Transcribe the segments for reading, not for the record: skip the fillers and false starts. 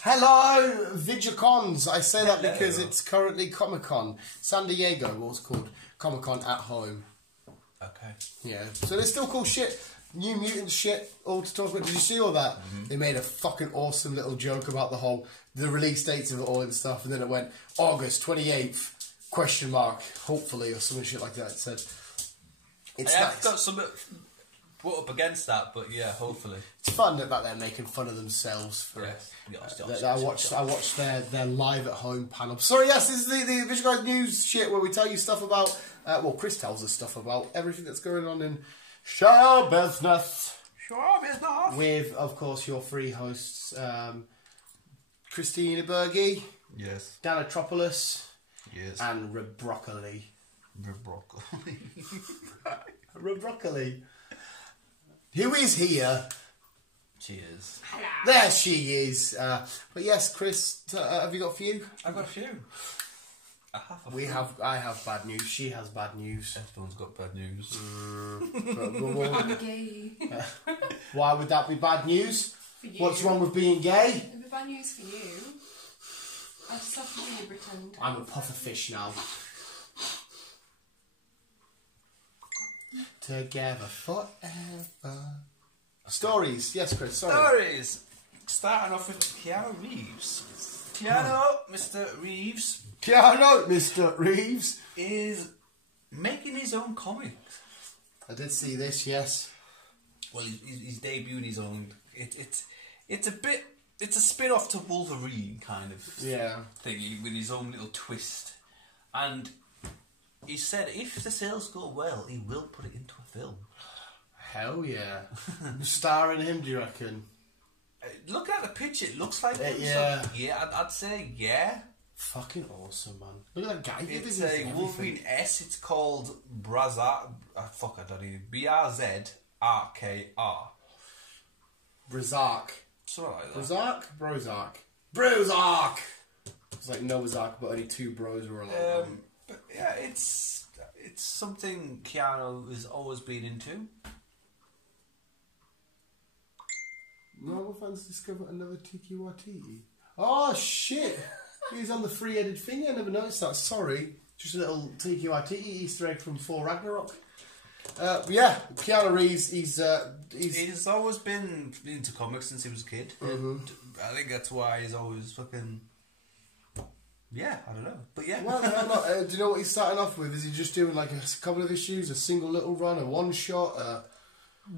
Hello, Vigicons. I say that because it's currently Comic-Con. San Diego, what's called Comic-Con at home. Okay. Yeah, so there's still cool shit. New Mutant shit, all to talk about. Did you see all that? They made a fucking awesome little joke about the release dates of it all and stuff, and then it went August 28th, question mark, hopefully, or some shit like that. It said, it's nice. I've got some put up against that, but yeah, hopefully. It's fun that they're making fun of themselves for it. I watched their live at home panel. Sorry, yes, this is the Visual Guys News shit where we tell you stuff about, well, Chris tells us stuff about everything that's going on in show business. Show business. With, of course, your three hosts, Christina Berge, yes, Dan Atropoulos, yes, and Rebroccoli. Rebroccoli. Rebroccoli. Who is here? She is. Hello. There she is. But yes, Chris, have you got a few? I've got a few. I have bad news. She has bad news. Everyone's got bad news. I'm gay. Why would that be bad news? For you. What's wrong with being gay? It'd be bad news for you. I just have to really pretend. I'm a puffer fish now. Together forever. Stories, yes, Chris. Sorry. Stories. Starting off with Keanu Reeves. Mr. Reeves. Keanu, Mr. Reeves is making his own comic. I did see this. Yes. Well, he's debuting his own. It's a spin-off to Wolverine kind of thingy with his own little twist, and he said if the sales go well, he will put it into a film. Hell yeah. Starring him, do you reckon? Looking at the picture, it looks like him. Yeah. So, yeah, I'd say yeah. Fucking awesome, man. Look at that guy. It's a Wolverine S. It's called Brazar. Fuck, I don't know. B-R-Z-R-K-R. Brazark. Something like that. Brozark? Brozark! It's like Noah's Ark, but only two bros were alone. But yeah, it's something Keanu has always been into. Marvel fans discover another Tiki Watiti. Oh shit! He's on the three-headed thing. I never noticed that. Sorry, just a little Tiki Watiti Easter egg from Thor Ragnarok. Yeah, Keanu Reeves. He's always been into comics since he was a kid. I think that's why he's always fucking. Yeah, I don't know, but yeah. Well, do you know what he's starting off with? Is he just doing like a couple of issues, a single little run, a one shot?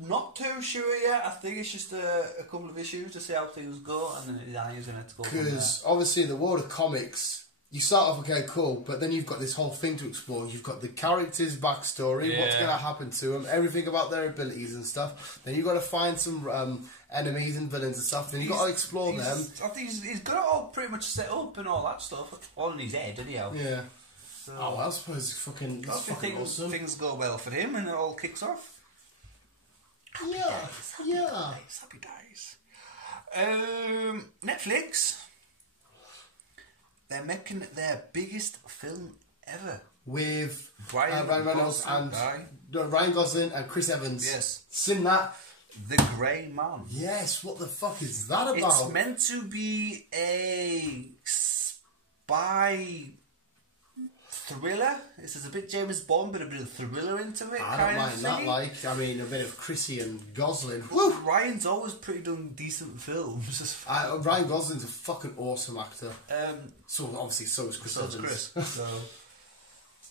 Not too sure yet. I think it's just a couple of issues to see how things go, and then he's going to have to go. Because obviously, in the world of comics, you start off okay, cool, but then you've got this whole thing to explore. You've got the characters' backstory, what's going to happen to them, everything about their abilities and stuff. Then you've got to find some enemies and villains and stuff. Then you've got to explore them. I think he's got it all pretty much set up and all that stuff, all in his head, anyhow. Yeah. So, oh, well, I suppose it's fucking awesome. Things go well for him, and it all kicks off. Happy days. Netflix. They're making their biggest film ever with Ryan Reynolds and Ryan Gosling and Chris Evans. Yes, seen that. The Grey Man. Yes. What the fuck is that about? It's meant to be a spy thriller. This is a bit James Bond, but a bit of thriller into it. I don't mind that. Like, I mean, a bit of Chrissy and Gosling. Woo! Ryan's always pretty done decent films. Ryan Gosling's a fucking awesome actor. So obviously, so is Chris Evans. So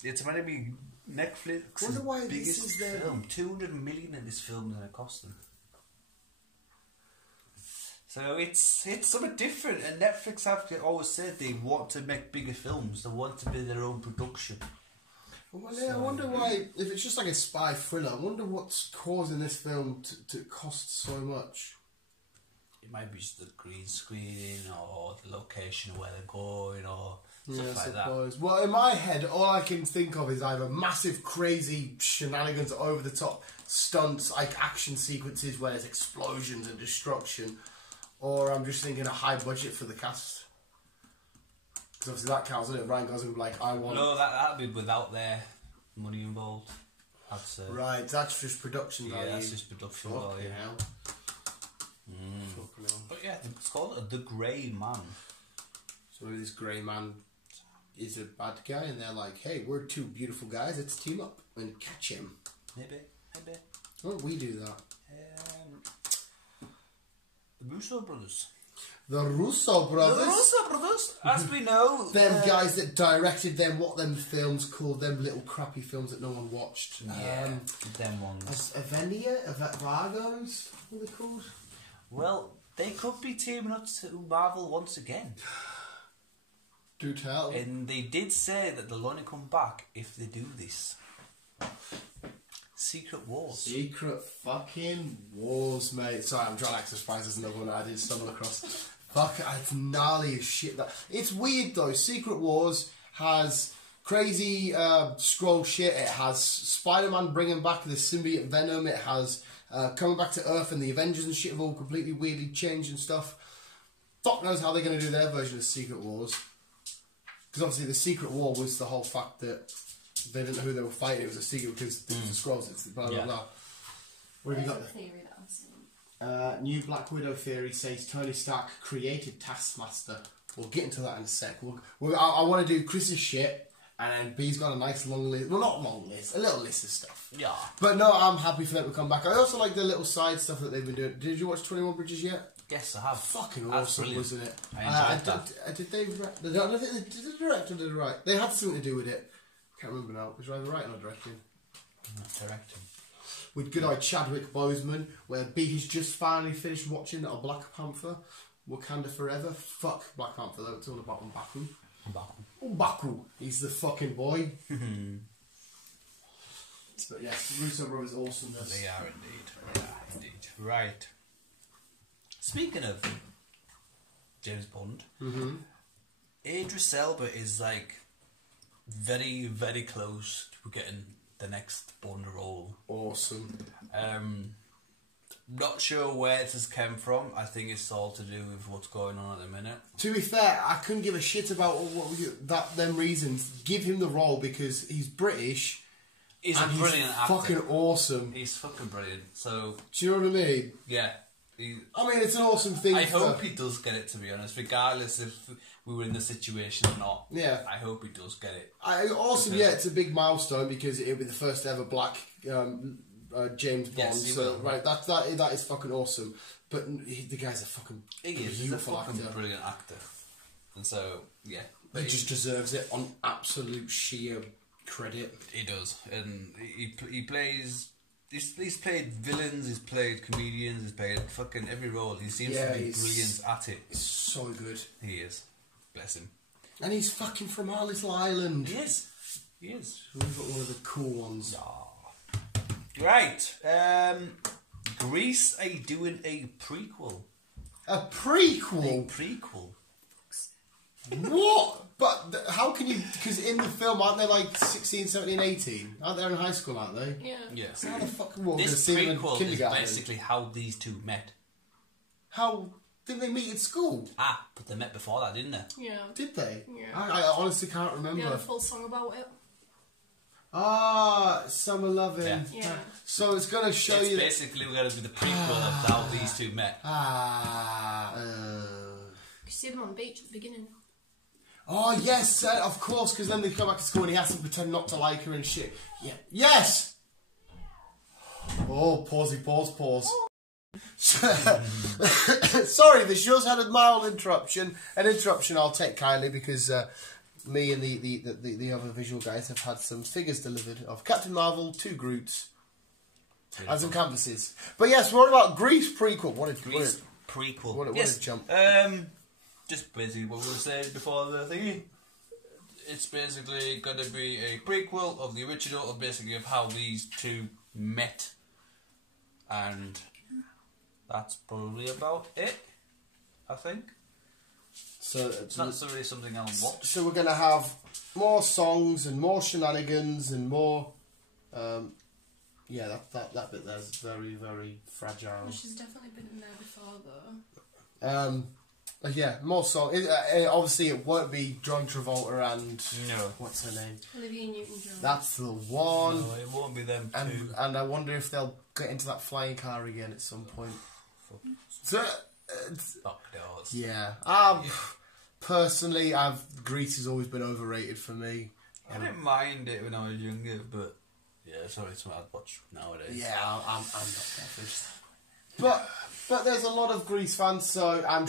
it's meant to be Netflix's biggest film. 200 million in this film than it cost them. So it's something different, and Netflix have always said they want to make bigger films. They want to be their own production. Well, yeah, I wonder why. If it's just like a spy thriller, I wonder what's causing this film to cost so much. It might be just the green screen, or the location where they're going, or stuff like that. Well, in my head, all I can think of is either massive, crazy shenanigans, over the top stunts, like action sequences where there's explosions and destruction. Or I'm just thinking a high budget for the cast. Because obviously that counts, doesn't it? Ryan Gosling would be like, I want... No, that'd be without their money involved. That's right, that's just production value. Yeah, that's just production value. Hell. But yeah, it's called The Grey Man. So maybe this grey man is a bad guy, and they're like, "Hey, we're two beautiful guys. Let's team up and catch him." Maybe. Why don't we do that? The Russo brothers. The Russo brothers. The Russo brothers, as we know. Them guys that directed them, what them films called, them little crappy films that no one watched. Yeah, them ones. Avenia? Vargos? What are they called? Well, they could be teaming up to Marvel once again. Do tell. And they did say that they'll only come back if they do this. Secret Wars. Secret fucking Wars, mate. Sorry, I'm trying to act surprised there's another one I didn't stumble across. Fuck, it's gnarly as shit. It's weird though. Secret Wars has crazy scroll shit. It has Spider-Man bringing back the symbiote Venom. It has coming back to Earth, and the Avengers and shit have all completely weirdly changed and stuff. Fuck knows how they're going to do their version of Secret Wars. Because obviously the Secret War was the whole fact that they didn't know who they were fighting. It was a secret because it was the Skrulls. It's blah blah blah. What have you got there? Theory that I've seen. New Black Widow theory says Tony Stark created Taskmaster. We'll get into that in a sec. I want to do Chris's shit, and then B's got a nice long list. Well, not long list, a little list of stuff. Yeah. But no, I'm happy for them to come back. I also like the little side stuff that they've been doing. Did you watch 21 Bridges yet? Yes, I have. Fucking That's awesome, brilliant. wasn't it? I enjoyed that. Did they? I don't think they did the direct or did they write? They had something to do with it. Can't remember now. It was either writing or directing. Not directing. With good old Chadwick Boseman, where B has just finally finished watching a Black Panther, Wakanda Forever. Fuck Black Panther though. It's all about M'Baku. M'Baku. He's the fucking boy. But yes, Russo Brothers awesomeness. They are indeed. Right. Speaking of James Bond, Idris Elba is like very, very close to getting the next Bond role. Awesome. Not sure where this has come from. I think it's all to do with what's going on at the minute. To be fair, I couldn't give a shit about them reasons. Give him the role because he's British. He's a brilliant actor. Fucking awesome. He's fucking brilliant. So do you know what I mean? Yeah. I mean, it's an awesome thing. I hope he does get it, to be honest, regardless if we were in the situation or not. Yeah. I hope he does get it. It's a big milestone because it'll be the first ever black James Bond. Yes, he so, will. right, that is fucking awesome. But the guy's a fucking He's a fucking brilliant actor. And so, yeah. But he just deserves it on absolute sheer credit. He does. And he plays... He's played villains, he's played comedians, he's played fucking every role. He seems to be brilliant at it. He's so good. He is. Bless him. And he's fucking from our little island. He is. He is. We've got one of the cool ones. Yeah. Right. Grease are doing a prequel. A prequel? A prequel. What? But how can you... Because in the film, aren't they like 16, 17, 18? Aren't they in high school, aren't they? Yeah. So how the fuck... What, this prequel is basically how these two met. How... Didn't they meet at school? But they met before that, didn't they? Yeah. Did they? Yeah. I honestly can't remember. They had a full song about it. Summer Lovin'. Yeah. So it's going to show you... Basically, we're going to do the prequel of how these two met. You see them on the beach at the beginning. Oh, yes, of course, because then they come back to school and he has to pretend not to like her and shit. Yeah. Yes! Oh, pause. Sorry, the show's had a mild interruption. An interruption I'll take kindly because me and the other visual guys have had some figures delivered of Captain Marvel, 2 Groots, and some canvases. But yes, we're on about Grease prequel. What a prequel. What a jump. Just basically what we were saying before the thingy. It's basically going to be a prequel of the original, of basically of how these two met. And that's probably about it, I think. So it's not really something I'll watch. So we're going to have more songs and more shenanigans and more... that bit there's very, very fragile. Well, she's definitely been in there before, though. Yeah, more so. Obviously, it won't be John Travolta and what's her name? Olivia Newton-John. That's the one. No, it won't be them too. And I wonder if they'll get into that flying car again at some point. Fuck doors. Yeah. Personally, Grease has always been overrated for me. I didn't mind it when I was younger, but yeah, sorry, it's what I'd watch nowadays. Yeah, I'm not selfish. But there's a lot of Grease fans, so I'm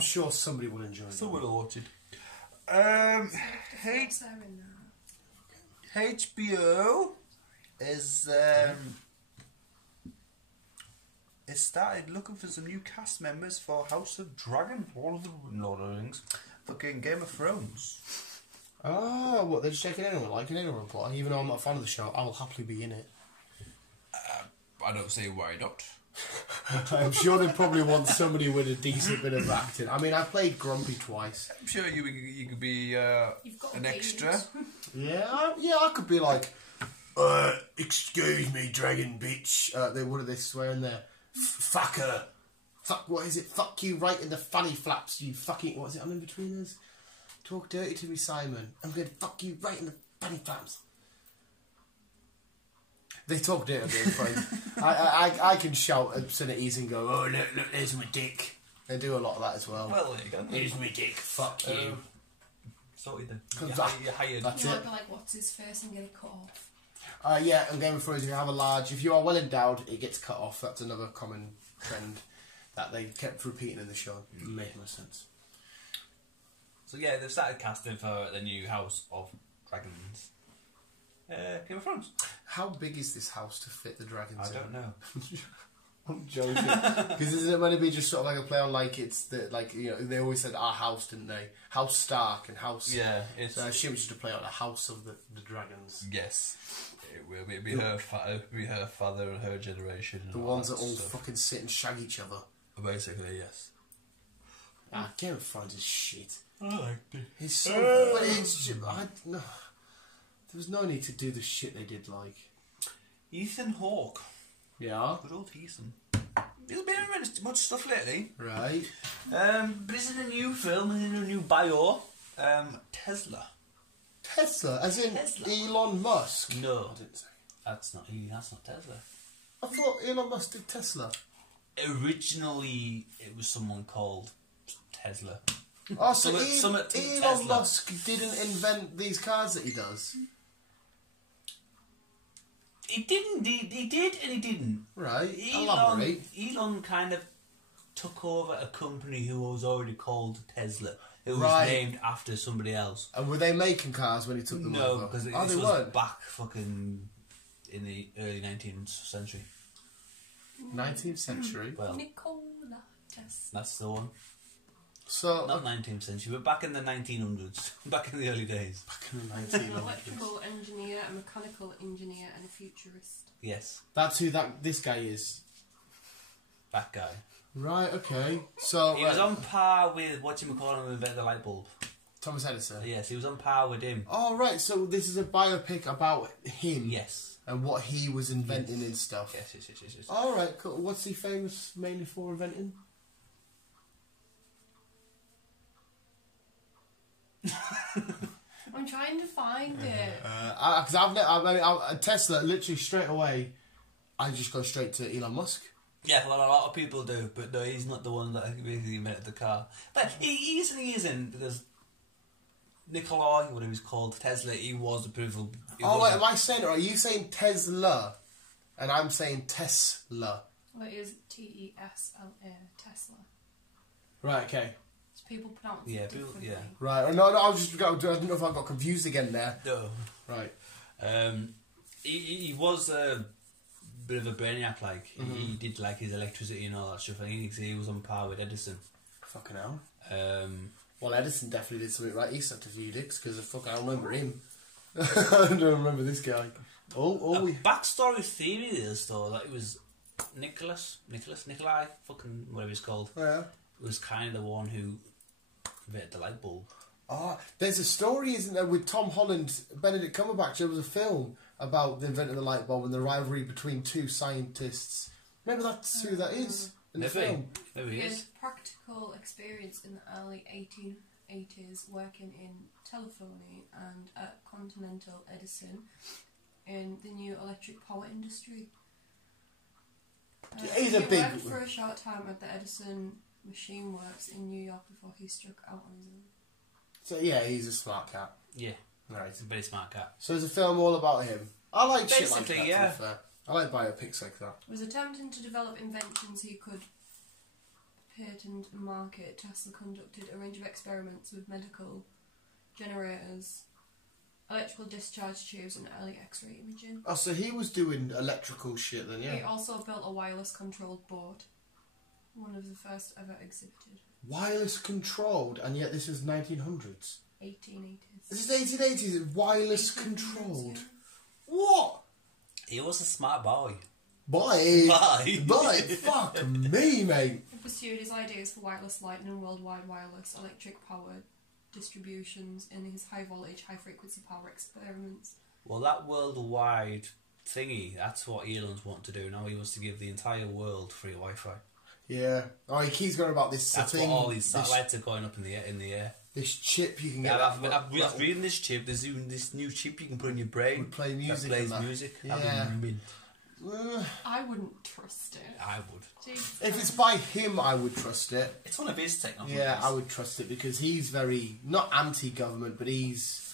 sure somebody will enjoy it. Someone will watch it. HBO is it started looking for some new cast members for House of Dragon, Lord of the Rings, fucking Game of Thrones. Oh, what, they're just checking anyone, liking anyone reply? Even though I'm not a fan of the show, I will happily be in it. I don't see why not. I'm sure they probably want somebody with a decent bit of acting. I mean, I played Grumpy twice. I'm sure you could be an extra. Yeah, I could be like, excuse me, dragon bitch. What are they swearing there? Fucker. Fuck, what is it? Fuck you right in the funny flaps, you fucking... What is it, I'm in between us? Talk dirty to me, Simon. I'm going to fuck you right in the funny flaps. They talk dirty, I'm being funny. I can shout obscenities and go, oh, look, there's my dick. They do a lot of that as well. Well, there you go. There's my dick, fuck you. Sorry then. You're hired. That's you it. might be like, what's his face and get it cut off. Yeah, and Game of Thrones, if you have a large... If you are well endowed, it gets cut off. That's another common trend that they kept repeating in the show. Made no sense. So yeah, they've started casting for the new House of Dragons. Game of Thrones. How big is this house to fit the dragons I don't know. I'm joking. Because isn't it meant to be just sort of like a play on they always said our house, didn't they? House Stark and House... Yeah. It's, so I assume it's just a play on the house of the dragons. Yes. It will be her father and her generation. And the ones that all fucking sit and shag each other. Basically, yes. Game of Thrones is shit. I liked it. It's so... but it's just... no. There was no need to do the shit they did, like... Ethan Hawke. Yeah? Good old Ethan. He's been in much stuff lately. Right. But he's in a new film, in a new bio. Tesla. Tesla? As in Tesla. Elon Musk? No. I didn't say. That's not Tesla. I thought Elon Musk did Tesla. Originally, it was someone called Tesla. Oh, so Elon Elon Musk didn't invent these cars that he does? He didn't. He did and he didn't. Right. Elaborate. Elon kind of took over a company who was already called Tesla. It was Right. named after somebody else. And were they making cars when he took them over? No, because Oh, this they was weren't? back fucking in the early 19th century. 19th century? Well, Nikola Tesla. that's the one. So... Not 19th century, but back in the 1900s. Back in the early days. Back in the An 1900s. electrical engineer, a mechanical engineer, and a futurist. Yes, That's who this guy is. that guy. Right, okay. So... He was on par with whatchamacallit who invented the light bulb. Thomas Edison. Yes, he was on par with him. Oh, right, so this is a biopic about him. Yes. And what he was inventing and stuff. Yes. All right, cool. What's he famous mainly for inventing? I'm trying to find it. Because Tesla, literally straight away, I just go straight to Elon Musk. Yeah, well, a lot of people do, but no, he's not the one that basically invented the car. But he isn't, because Nikolai, what he was called, Tesla, he was the pivotal... Wait, am I saying it right? Are you saying Tesla? And I'm saying Tesla. Well, it is Tesla. Tesla. Right, okay. So people pronounce Yeah, it people- differently. yeah. Right, no, I don't know if I got confused again there. No. Right. He was a bit of a brainiac, like. He did, like, his electricity and all that stuff. I think he was on par with Edison. Fucking hell. Well, Edison definitely did something right. He sucked a few dicks, because I remember him. I don't remember this guy. Backstory theory is, though, that it was Nikolai, fucking whatever he's called, was kind of the one who invented the light bulb. There's a story, isn't there, with Tom Holland, Benedict Cumberbatch. There was a film about the inventing the light bulb and the rivalry between two scientists. Maybe that's who that is. in the film. Maybe he He had is. practical experience in the early 1880s working in telephony and at Continental Edison in the new electric power industry. He's a he big... worked for a short time at the Edison Machine Works in New York before he struck out on his own. So yeah, he's a smart cat. Yeah. Right. He's a very smart cat. So there's a film all about him. I like shit like Basically, that, yeah. to be fair. I like biopics like that. Was attempting to develop inventions he could patent and market. Tesla conducted a range of experiments with medical generators, electrical discharge tubes, and early X-ray imaging. Oh, so he was doing electrical shit then, He yeah. also built a wireless controlled board, one of the first ever exhibited. Wireless controlled, and yet this is 1900s. 1880s. This is 1880s, wireless 1800s, controlled. yeah. What? He was a smart boy. Boy. Bye. Boy, fuck me, mate. He pursued his ideas for wireless lighting and worldwide wireless electric power distributions in his high voltage, high frequency power experiments. Well, that worldwide thingy, that's what Elon's wanting to do now. He wants to give the entire world free Wi-Fi. Yeah. Oh, he keeps going about this That's thing. what all these satellites are going up in the air. This chip you can get. Yeah, I've reading this chip. There's even this new chip you can put in your brain. Would play music that plays and that. music. Yeah. That'd be mint. I wouldn't trust it. I would. Jesus If it's Christ. by him, I would trust it. It's one of his technologies. Yeah, I would trust it because he's very not anti-government, but he's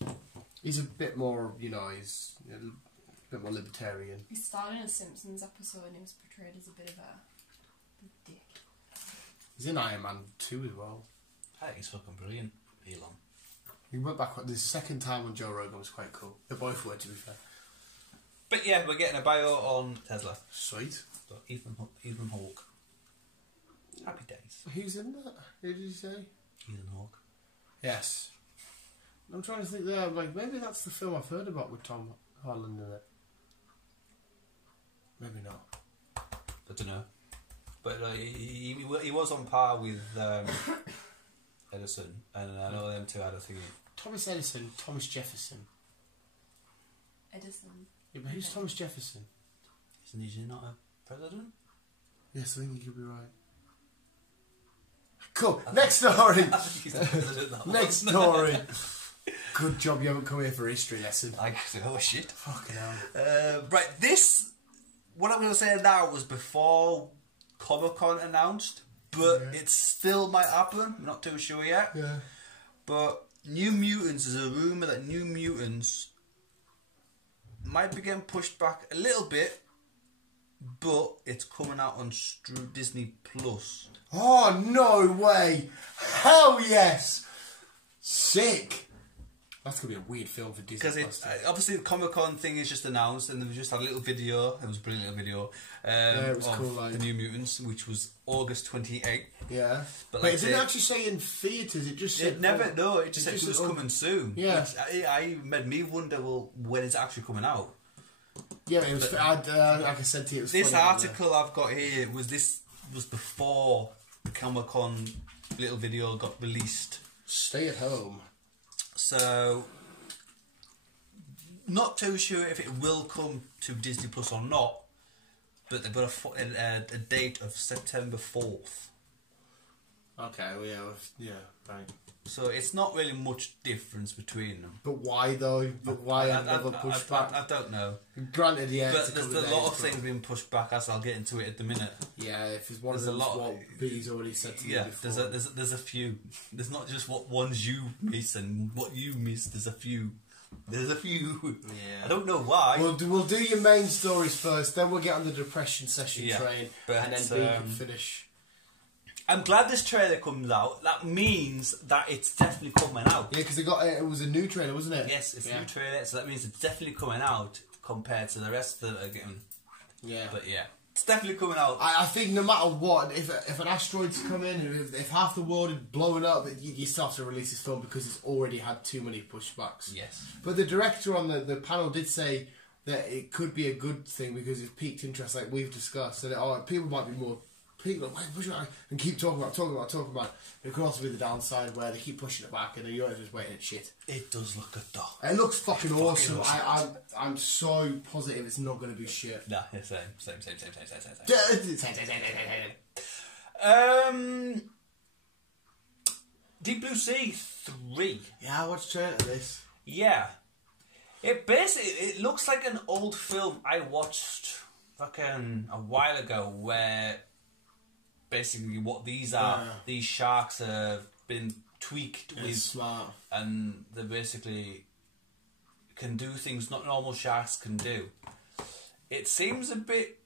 a bit more, you know, he's a bit more libertarian. He starred in a Simpsons episode and he was portrayed as a bit of a dick. He's in Iron Man 2 as well. I think he's fucking brilliant, Elon. He went back. The second time on Joe Rogan was quite cool. They both were, to be fair. But yeah, we're getting a bio on Tesla. Sweet. So Ethan Hawke. Happy days. Who's in that? Who did you say? Ethan Hawke. Yes. I'm trying to think there. I'm like, maybe that's the film I've heard about with Tom Holland in it. Maybe not. I don't know. But he was on par with Edison, and I know them two had a thingy. Thomas Edison, Thomas Jefferson. Edison. Yeah, but who's Thomas Jefferson? Isn't he not a president? Yes, I think you could be right. Cool. Next story. He's the president. That Next story. Good job you haven't come here for a history lesson. Oh shit. Fucking hell. Right, this, what I'm going to say now was before Comic-Con announced, but it still might happen. I'm not too sure yet. Yeah. But New Mutants, there's a rumour that New Mutants might be getting pushed back a little bit, but it's coming out on Disney Plus. Oh, no way. Hell yes. Sick. That's going to be a weird film for Disney. Because it's obviously the Comic-Con thing is just announced, and they've just had a little video. It was a brilliant little video. It was of cool, like. the New Mutants, which was August 28th. Yeah. But But like it didn't actually say in theatres. It just said... It never. No, it just said it was said, coming soon. Yeah. Which I made me wonder. Well, when it's actually coming out? Yeah, it was... like I said to you, it was This funny, article I've got here was before the Comic-Con little video got released. Stay at home. So, not too sure if it will come to Disney Plus or not, but they've got a date of September 4th. Okay, well, yeah, right. So it's not really much difference between them. But why, though? But why another pushback? I don't know. Granted, yeah. But there's a lot of things being pushed back, as I'll get into it at the minute. Yeah, if it's one There's of a those lot of- what B's already said to me Yeah, before. there's a few. There's not just what ones you miss and what you miss. There's a few. There's a few. Yeah. I don't know why. We'll do your main stories first, then we'll get on the depression session Yeah, train, but, and then B can finish. I'm glad this trailer comes out. That means that it's definitely coming out. Yeah, because it was a new trailer, wasn't it? Yes, it's a Yeah. new trailer, so that means it's definitely coming out compared to the rest that are getting. Yeah. But yeah, it's definitely coming out. I think no matter what, if an asteroid's come in, if half the world is blowing up, you still have to release this film because it's already had too many pushbacks. Yes. But the director on the panel did say that it could be a good thing because it's piqued interest, like we've discussed, and people might be more people are like, push it back, and keep talking about it. It could also be the downside where they keep pushing it back and then you're just waiting at shit. It does look good though. It looks fucking awesome. I'm so positive it's not going to be shit. Nah, yeah, same. Deep Blue Sea 3. Yeah, I watched trailer of this. Yeah. It looks like an old film I watched fucking a while ago where basically what these are, these sharks have been tweaked with smart. And they basically can do things not normal sharks can do. It seems a bit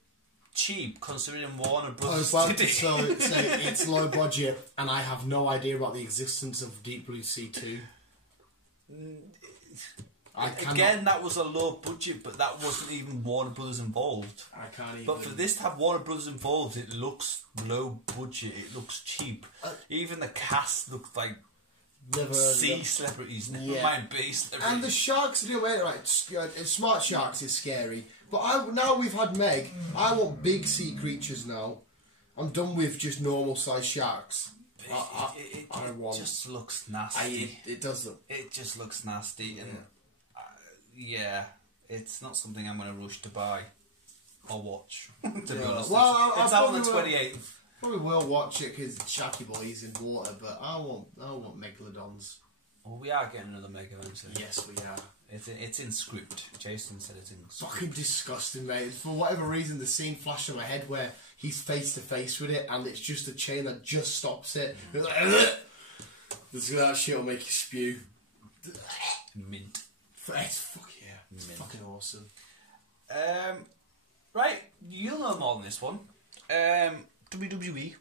cheap considering Warner Brothers did it. So it's low budget and I have no idea about the existence of Deep Blue Sea 2. Again, that was a low budget, but that wasn't even Warner Brothers involved. I can't even. But for this to have Warner Brothers involved, it looks low budget. It looks cheap. Even the cast looks like celebrities, never mind B celebrities. And the sharks are doing right. Smart sharks is scary. But now we've had Meg, I want big sea creatures now. I'm done with just normal sized sharks. It just looks nasty. It does look. It just looks nasty, and it's not something I'm going to rush to buy or watch. To be honest, well, it's out on the 28th. Probably will watch it because Sharky Boy is in water, but I want megalodons. Well, we are getting another Megalodon soon. Yes, we are. It's in script. Jason said it's in script. Fucking disgusting, mate. For whatever reason, the scene flashed in my head where he's face to face with it, and it's just a chain that just stops it. That shit will make you spew. Mint. It's fucking awesome. Right, you'll know more than this one. WWE.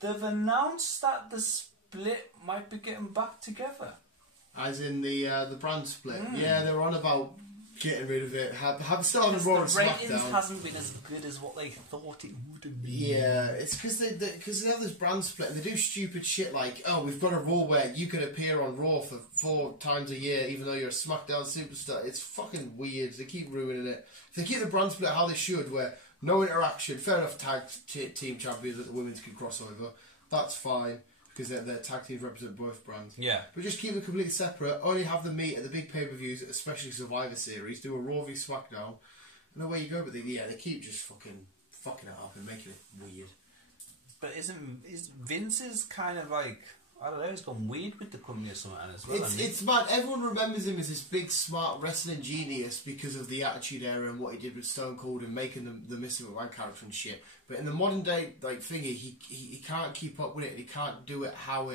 They've announced that the Split might be getting back together. As in the brand split. Yeah, they're on about getting rid of it. Have started Raw and SmackDown. The ratings hasn't been as good as what they thought it would be. Yeah, it's because they have this brand split and they do stupid shit like, oh, we've got a Raw where you can appear on Raw for 4 times a year even though you're a SmackDown superstar. It's fucking weird. They keep ruining it. If they keep the brand split how they should, where no interaction, fair enough tag team champions that the women's can cross over, that's fine. Because their tag teams represent both brands. Yeah. But just keep them completely separate. Only have them meet at the big pay-per-views, especially Survivor Series. Do a Raw v SmackDown. And away you go. But they keep just fucking it up and making it weird. But is Vince's kind of like, I don't know, he's gone weird with the company or something as well. It's mad. Everyone remembers him as this big, smart wrestling genius because of the Attitude Era and what he did with Stone Cold and making the Mr. McMahon character and shit. But in the modern day thingy, he can't keep up with it. He can't do it how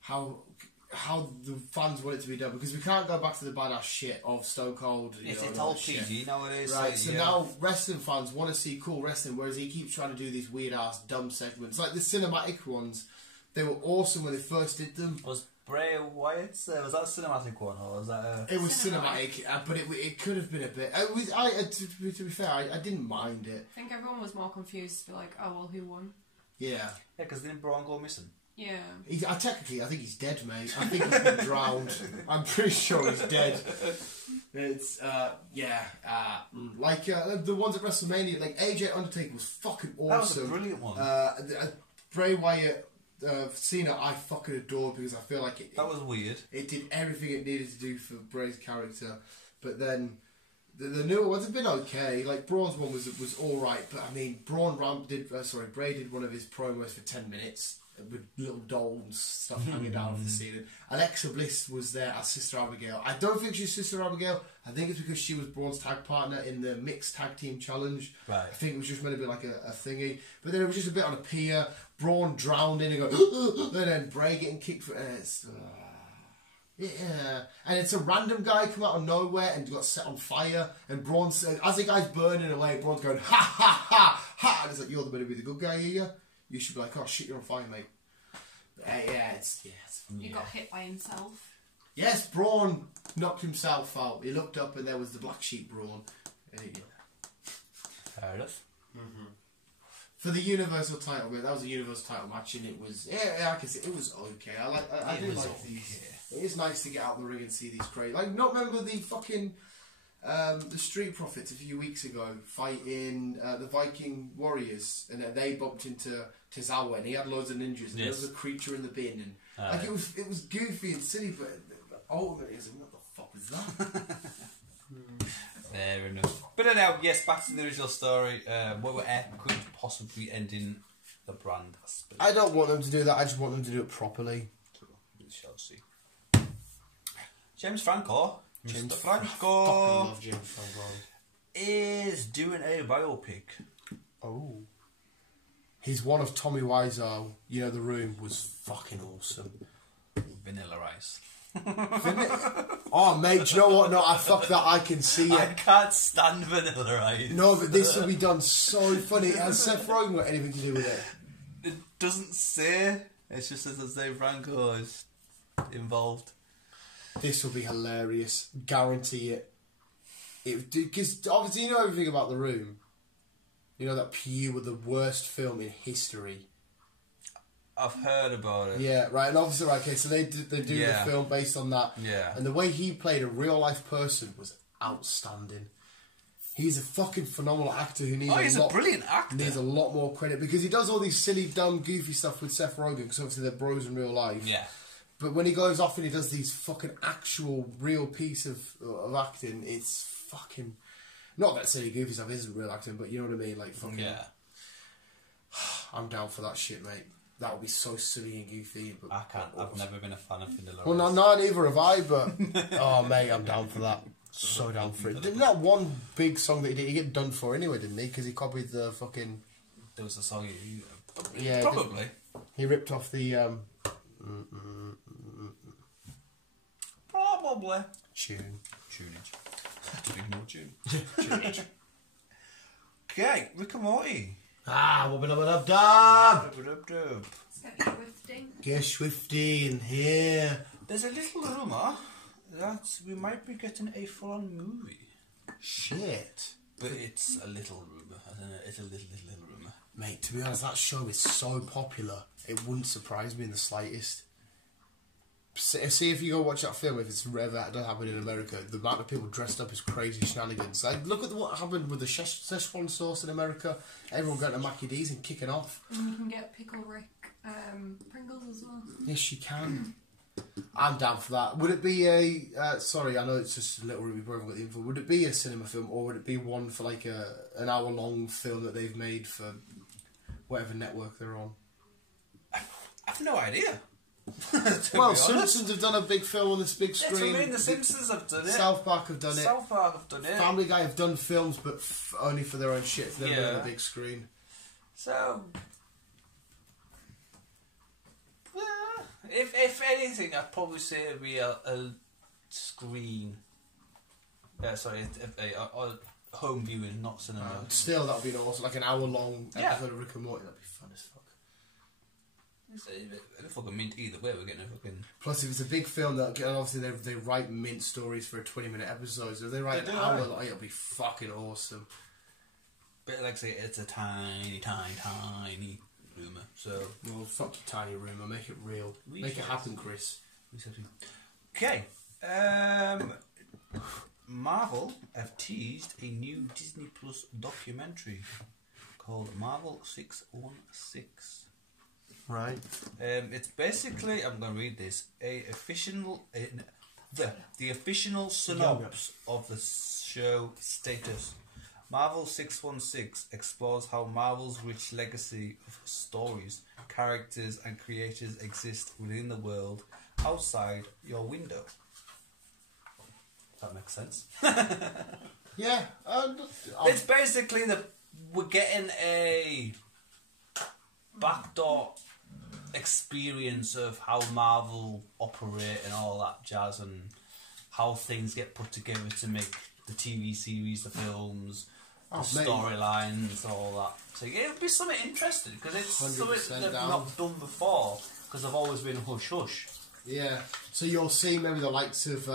the fans want it to be done because we can't go back to the badass shit of Stone Cold. It's all PG nowadays. Right, so now wrestling fans want to see cool wrestling, whereas he keeps trying to do these weird ass dumb segments like the cinematic ones. They were awesome when they first did them. Was Bray Wyatt's? Was that a cinematic one or was that? It was cinematic, but it could have been a bit. It was. To be fair, I didn't mind it. I think everyone was more confused to be like, oh well, who won? Yeah. Because didn't Braun go missing? Yeah. Technically, I think he's dead, mate. I think he's been drowned. I'm pretty sure he's dead. It's like the ones at WrestleMania, like AJ Undertaker was fucking awesome. That was a brilliant one. Bray Wyatt. Cena I fucking adored because I feel like that was weird. It did everything it needed to do for Bray's character, but then the newer ones have been okay. Like Braun's one was alright, but I mean Bray did one of his promos for 10 minutes with little dolls stuff hanging down off the ceiling. Alexa Bliss was there as Sister Abigail. I don't think she's Sister Abigail. I think it's because she was Braun's tag partner in the mixed tag team challenge. Right. I think it was just meant to be like a thingy. But then it was just a bit on a pier. Braun drowned in and go, and then Bray getting kicked for it. And it's a random guy come out of nowhere and got set on fire. And Braun, as the guy's burning away, Braun's going, ha ha ha ha. And it's like, you're the better be the good guy here. You should be like, oh shit, you're on fire, mate. He got hit by himself. Yes, Braun knocked himself out. He looked up and there was the black sheep Braun. Fair enough. Mm-hmm. For the Universal title, that was a Universal title match, and it was I can see it was okay. I do like these. It is nice to get out of the ring and see these crazy. Like, not remember the fucking the Street Profits a few weeks ago fighting the Viking warriors, and they bumped into Tozawa, and he had loads of ninjas, and there was a creature in the bin, and like it was goofy and silly, but ultimately, what the fuck was that? Fair enough. But anyhow, yes, back to the original story. What could possibly end in the brand? I don't want them to do that. I just want them to do it properly. We shall see. James Franco. Mr. Franco. Fucking love James Franco. Is doing a biopic. Oh. He's one of Tommy Wiseau. You know, The Room was fucking awesome. Vanilla Ice. Oh, mate, do you know what? No, fuck that. I can see it. I can't stand Vanilla Ice. No, but this will be done so funny. Has Seth Rogen got anything to do with it? It doesn't say. It's just as Dave Franco is involved. This will be hilarious. Guarantee it. Because obviously you know everything about The Room. You know that Pew were the worst film in history. I've heard about it. Yeah, right. And obviously, right, okay, so they do the film based on that. Yeah. And the way he played a real life person was outstanding. He's a fucking phenomenal actor who needs he's a brilliant actor. Needs a lot more credit because he does all these silly, dumb, goofy stuff with Seth Rogen because obviously they're bros in real life. Yeah. But when he goes off and he does these fucking actual real piece of acting, it's fucking... Not that silly goofy stuff isn't real acting, but you know what I mean? Like fucking... Yeah. I'm down for that shit, mate. That would be so silly and goofy. But I can't. I've never been a fan of Vanilla Ice. Well, no, neither have I, but... oh, mate, I'm down for that. So down for it. Didn't that one big song that he did, he get done for anyway, didn't he? Because he copied the fucking... There was a song yeah, probably. He ripped off the... Probably. Tunage. Big more tune. Tunage. Okay, Rick and Morty. Wubba-dubba-dub-dub. Get Swifty. Get Swifty in here. There's a little rumour that we might be getting a full-on movie. Shit. But it's a little rumour. I don't know, it's a little rumour. Mate, to be honest, that show is so popular, it wouldn't surprise me in the slightest. See if you go watch that film, if it's ever that does happen in America, the amount of people dressed up as crazy shenanigans. Like, look at what happened with the Szechuan sauce in America. Everyone going to Mackie D's and kicking off. And you can get Pickle Rick Pringles as well. Yes, you can. I'm down for that. Would it be a... sorry, I know it's just a little Ruby Bro, got the info. Would it be a cinema film, or would it be one for like an hour-long film that they've made for whatever network they're on? I've no idea. Well, Simpsons have done a big film on this big screen. That's what I mean, the Simpsons have done it. South Park have done it. South Park have done it. Family Guy have done films, but only for their own shit. They've done a big screen. So, if anything, I'd probably say it'd be a screen. Sorry, a home viewing, not cinema. Still, that'd be awesome. Like an hour-long episode of Rick and Morty. That'd be fun as fuck. It's a fucking mint either way. We're getting a fucking... Plus, if it's a big film, that obviously they write mint stories for a 20-minute episode. So if they write an hour, it'll be fucking awesome. But like I say, it's a tiny rumour. So, well, fuck your tiny rumour. Make it real. Make it happen, Chris. Okay. Marvel have teased a new Disney Plus documentary called Marvel 616. Right. It's basically, I'm going to read this, the official synopsis of the show status. Marvel 616 explores how Marvel's rich legacy of stories, characters and creators exist within the world outside your window. If that makes sense. Yeah. It's basically we're getting a backdoor experience of how Marvel operate and all that jazz, and how things get put together to make the TV series, the films, the storylines, all that. So yeah, it'll be something interesting because it's something they've not done before because they've always been hush hush. Yeah. So you'll see maybe the likes of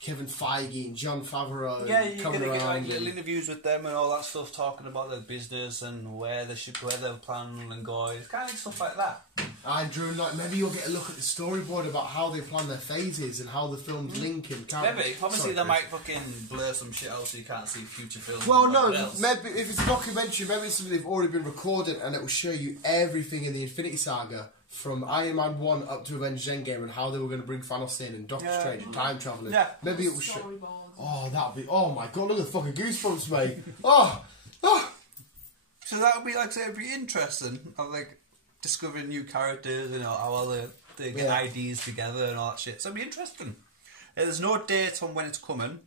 Kevin Feige and Jon Favreau. Yeah, you're gonna get like little interviews with them and all that stuff, talking about their business and where they're planning and going. It's kind of stuff like that. Andrew, like, maybe you'll get a look at the storyboard about how they plan their phases and how the films link and maybe. Obviously, they might fucking blur some shit out so you can't see future films. Well, no, maybe if it's a documentary, maybe it's something they've already been recording and it will show you everything in the Infinity Saga from Iron Man 1 up to Avengers Endgame and how they were going to bring Thanos in and Doctor Strange and time travelling. Yeah. Maybe it will show. Oh, that'd be. Oh my god, look at the fucking goosebumps, mate. Oh! So that would be, like, say, it'd be interesting. Of, like, discovering new characters, you know, how all they get ideas together and all that shit. So it'd be interesting. There's no date on when it's coming,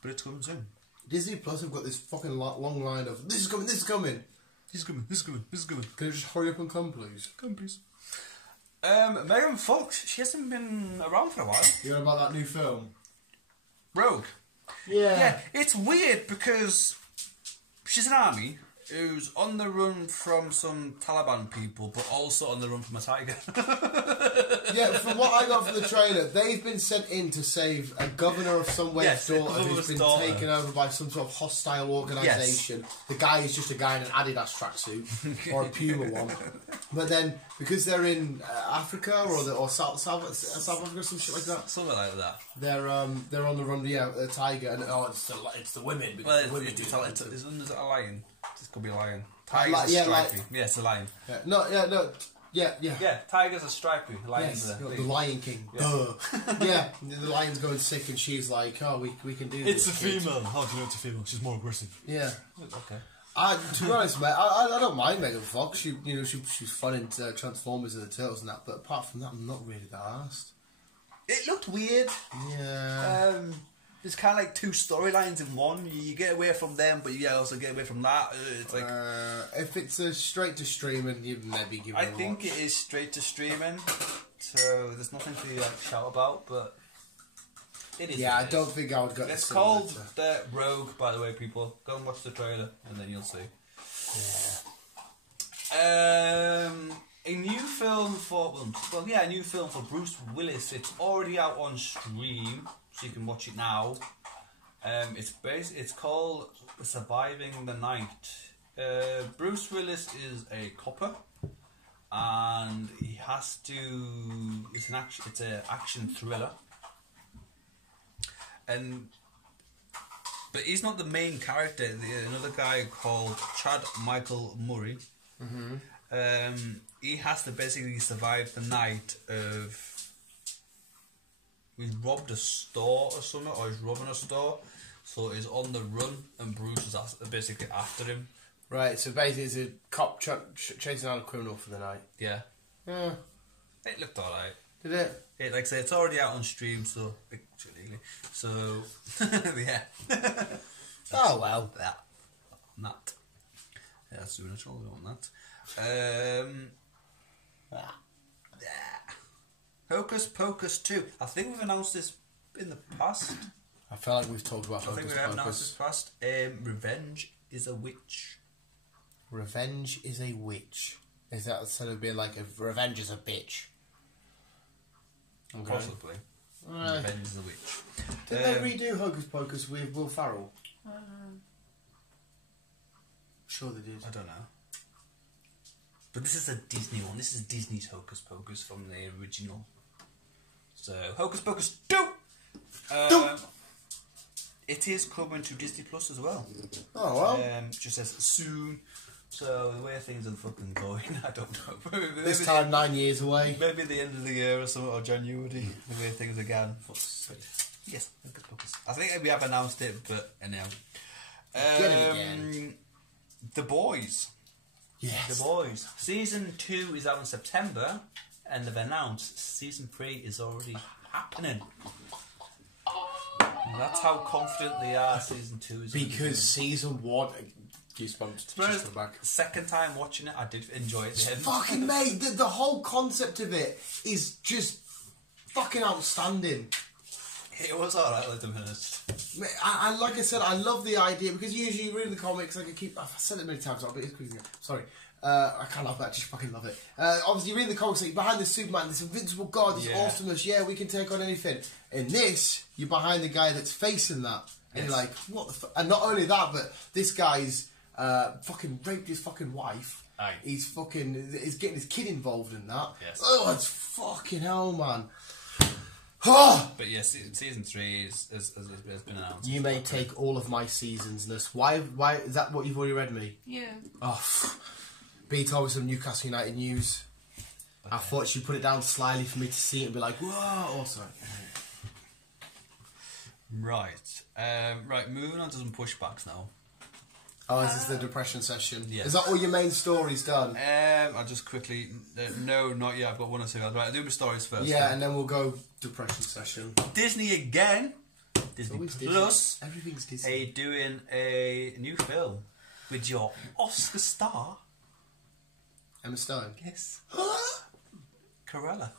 but it's coming soon. Disney Plus have got this fucking long line of this is coming, this is coming, this is coming, this is coming, this is coming. Can you just hurry up and come, please? Come, please. Megan Fox, she hasn't been around for a while. You know about that new film? Rogue. Yeah. Yeah, it's weird because she's an army who's on the run from some Taliban people, but also on the run from a tiger. Yeah, from what I got from the trailer, they've been sent in to save a governor of some daughter who's been taken over by some sort of hostile organisation. Yes. The guy is just a guy in an Adidas tracksuit, or a Puma one. But then, because they're in Africa, or South Africa, some shit like that. Something like that. They're on the run, a tiger, and it's the women. Well, it's a lion. This could be a lion. Tiger's stripy. Yeah, it's a lion. Yeah. Tigers are stripy. Lions are the Lion King. Yeah. The lion's going sick, and she's like, "Oh, we can do this." It's a female. How do you know it's a female? She's more aggressive. Yeah. Okay. To be honest, mate, I don't mind Megan Fox. She's fun in Transformers and the Turtles and that. But apart from that, I'm not really that arsed. It looked weird. Yeah. There's kind of like two storylines in one. You get away from them, but you also get away from that. It's like if it's a straight to streaming, you maybe give it a watch. I think it is straight to streaming, so there's nothing to shout about. But it is. Yeah, I don't think I would go. It's called the Rogue, by the way, people. Go and watch the trailer, and then you'll see. Yeah. A new film for a new film for Bruce Willis. It's already out on stream, so you can watch it now. It's called Surviving the Night. Bruce Willis is a copper, and he has to. It's an action thriller, but he's not the main character. Another guy called Chad Michael Murray. Mm-hmm. He has to basically survive the night of. He's robbed a store or something, or he's robbing a store, so he's on the run, and Bruce is basically after him. Right, so basically it's a cop chasing down a criminal for the night. Yeah. Yeah. It looked alright. Did it? Like I say, it's already out on stream, so yeah. Oh well. That. Yeah, that's doing a on that. Hocus Pocus 2. I think we've announced this in the past. I feel like we've talked about Hocus Pocus. I think we have announced this past. Revenge is a Witch. Revenge is a Witch. Is that instead of being like Revenge is a bitch? Okay. Possibly. Revenge is a Witch. Did they redo Hocus Pocus with Will Ferrell? Sure they did. I don't know. But this is a Disney one. This is Disney's Hocus Pocus from the original. So, Hocus Pocus 2! It is coming to Disney Plus as well. Oh, well. Just says soon. So, the way things are fucking going, I don't know. Maybe this time 9 years away. Maybe the end of the year or something, or January, the way things are going. Yes, Hocus Pocus. I think we have announced it, but anyhow. The Boys. Yes. The Boys. Season 2 is out in September, and they've announced Season 3 is already happening. And that's how confident they are Season 2 is. Because Season 1... Goosebumps. Just back. Second time watching it, I did enjoy it. Fucking mate, the whole concept of it is just fucking outstanding. It was alright, like, to be honest. I like I said, I love the idea because usually you read the comics, like I've said it many times, but it's quick. Sorry, I can't love that. I just fucking love it. Obviously, you read the comics, like, behind the Superman, this invincible god, this awesomeness. Yeah, we can take on anything. In this, you're behind the guy that's facing that, and you're like, what the? And not only that, but this guy's fucking raped his fucking wife. Aye. He's getting his kid involved in that. Yes. Oh, it's fucking hell, man. Oh! But yes, season 3 has been announced. You may take all of my seasons-ness. Why is that what you've already read me? Yeah. Oh, B told me some Newcastle United news. Okay. I thought she'd put it down slyly for me to see it and be like, whoa, oh, sorry. Right. Right, moving on to some pushbacks now. Oh, is this the depression session? Yes. Is that all your main stories done? I'll just quickly... no, not yet. I've got one or two. Right, I'll do my stories first. Yeah, and then we'll go depression session. Disney again. Disney Plus. Everything's Disney. Are doing a new film with your Oscar star. Emma Stone. Yes. Cruella.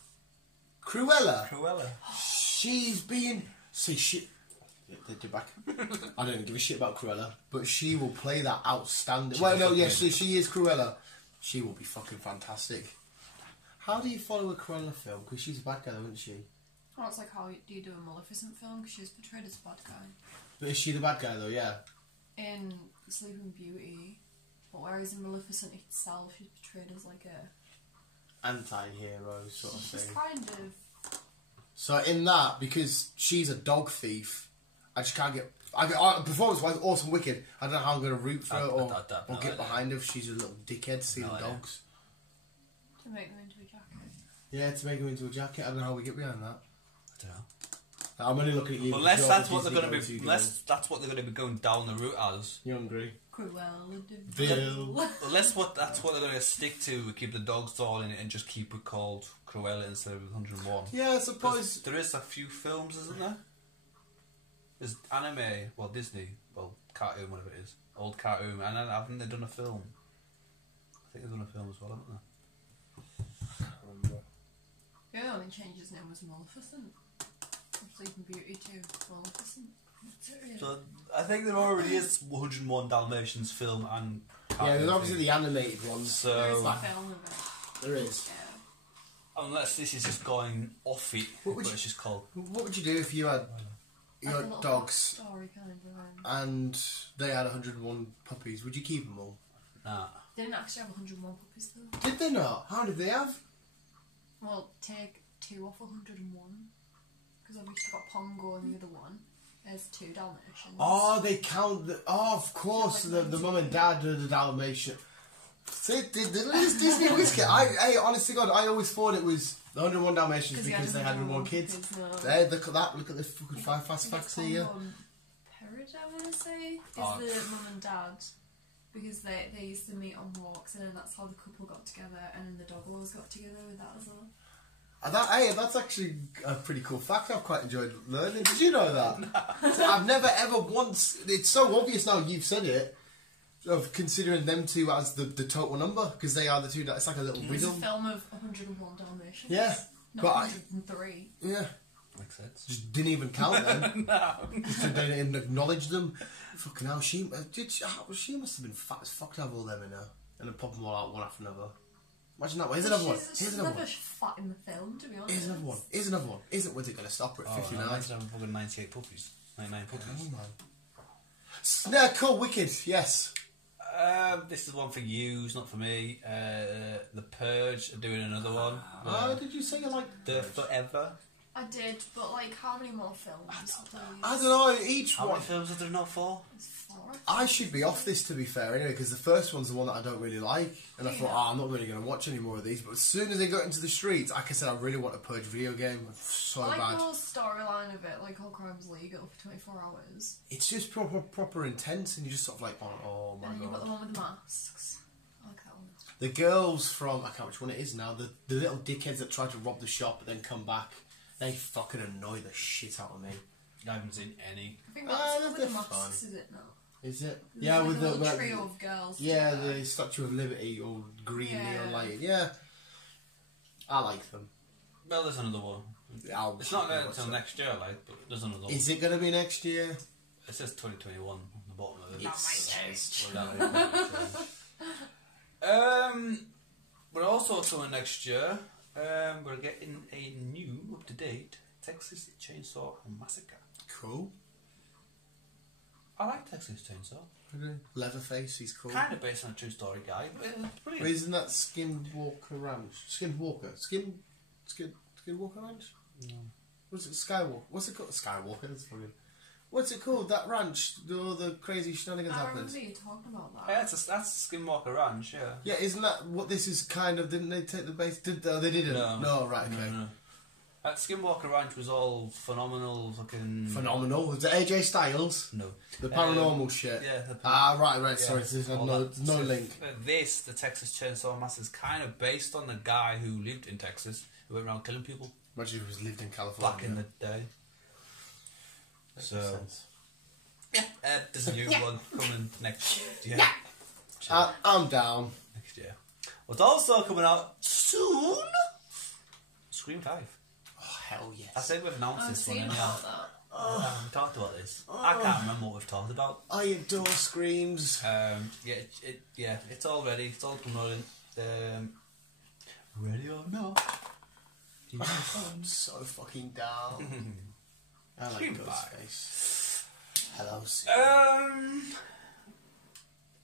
Cruella? She's being... See, shit. I don't give a shit about Cruella, but she will play that outstanding. Well, no, yes, she is Cruella. She will be fucking fantastic. How do you follow a Cruella film? Because she's a bad guy, isn't she? Oh, it's like how do you do a Maleficent film? Because she's portrayed as a bad guy. But is she the bad guy though? Yeah. In Sleeping Beauty, but whereas in Maleficent itself, she's portrayed as like a anti-hero sort of thing. She's kind of. So in that, because she's a dog thief. I just can't get... performance-wise, awesome, wicked. I don't know how I'm going to root for her or get behind her if she's a little dickhead stealing dogs. To make them into a jacket. Yeah, to make them into a jacket. I don't know how we get behind that. I don't know. I'm only looking at you. Unless that's what they're going to be... Unless that's what they're going to be going down the route as. You're hungry. Cruella Bill. Unless that's what they're going to stick to. Keep the dogs all in it and just keep it called Cruella instead of 101. Yeah, I suppose... There is a few films, isn't there? There's anime, well, Disney, well, cartoon, whatever it is. Old cartoon, and then haven't they done a film? I think they've done a film as well, haven't they? The only change his name was Maleficent. From Sleeping Beauty to Maleficent. So, I think there already is 101 Dalmatians film and cartoon. Yeah, there's obviously the animated ones. So, there's a film of it. There is. Yeah. Unless this is just going off it, it's just called... What would you do if you had... Your dogs, story kind of, and they had 101 puppies. Would you keep them all? Nah. They didn't actually have 101 puppies though. Did they not? How did they have? Well, take 2 off 101. Because obviously got Pongo and the other one. There's 2 Dalmatians. Oh, they count the... Oh, of course, the mum and dad are the Dalmatian. See, Disney Whiskey. Hey, honestly, God, I always thought it was... The 101 Dalmatians because they had 101 kids. There, look at that. Look at the fucking 5 fast facts here. Perrage, I want to say, is the mum and dad. Because they used to meet on walks and then that's how the couple got together and then the dog lovers got together with that as well. That's actually a pretty cool fact I've quite enjoyed learning. Did you know that? No. I've never ever once... It's so obvious now you've said it. Of considering them two as the total number because they are the two. It's like a little riddle. It's a film of 101 Dalmatians. Yeah, not 103. Yeah, makes sense. Just didn't even count them. No, just didn't acknowledge them. Fucking hell, she must have been fat as fuck to have all them in her and then pop them all out one after another. Imagine that one. Here's another one. She's never fat in the film, to be honest. Here's another one. Here's another one. When's it going to stop her at 59? No, fucking 98 puppies. 99 puppies. Oh, man. No, cool, wicked. Yes. This is one for you, it's not for me. The Purge are doing another one. Did you say you liked The Forever? I did, but like, how many more films? I don't know, each how one. How many films are there not for? It's 4. I should be off this, to be fair, anyway, because the first one's the one that I don't really like. And I thought, I'm not really going to watch any more of these. But as soon as they got into the streets, like I said, I really want a Purge video game. So I like bad. the whole storyline of it, like all crime's legal for 24 hours. It's just proper intense, and you're just sort of like, oh my god. And then you've got the one with the masks. I like that one. The girls from, I can't remember which one it is now, the little dickheads that try to rob the shop but then come back, they fucking annoy the shit out of me. I haven't seen any. I think that's with the masks, is it not? Is it? There's yeah, like with a the little trio of girls. Yeah, together. the Statue of Liberty, all green neon-lighted. Yeah. Yeah, I like them. Well, there's another one. It's not going until next year, like, but there's another one. Is it going to be next year? It says 2021 on the bottom of it. We're also coming next year. We're getting a new, up-to-date Texas Chainsaw Massacre. Cool. I like Texas Chainsaw. Leatherface, he's cool. Kind of based on a true story guy, but it's brilliant. But isn't that Skinwalker Ranch? Skinwalker Ranch? No. What's it? Skywalker? What's it called? Skywalker. That's funny. What's it called? That ranch? All the crazy shenanigans I happens. remember you talking about that. Yeah, that's Skinwalker Ranch. Yeah. Yeah, isn't that what this is kind of? Didn't they take the base? They didn't. No, right. Okay. No. That Skinwalker Ranch was all phenomenal, fucking... Phenomenal? Was it AJ Styles? No. The paranormal shit? Yeah. Right, yeah, sorry, there's no link. The Texas Chainsaw Massacre, is kind of based on the guy who lived in Texas, who went around killing people. Imagine he lived in California. Back in the day. That makes sense. Yeah, there's a new one coming next year. I'm down. Next year. What's also coming out soon? Scream 5. Hell yes. I think we've announced this one. I've seen about that. We talked about this. I can't remember what we've talked about. I adore Screams. It's all ready. It's all promoting. Ready or not? I'm so fucking down. I like Scream Ghostface. Hello.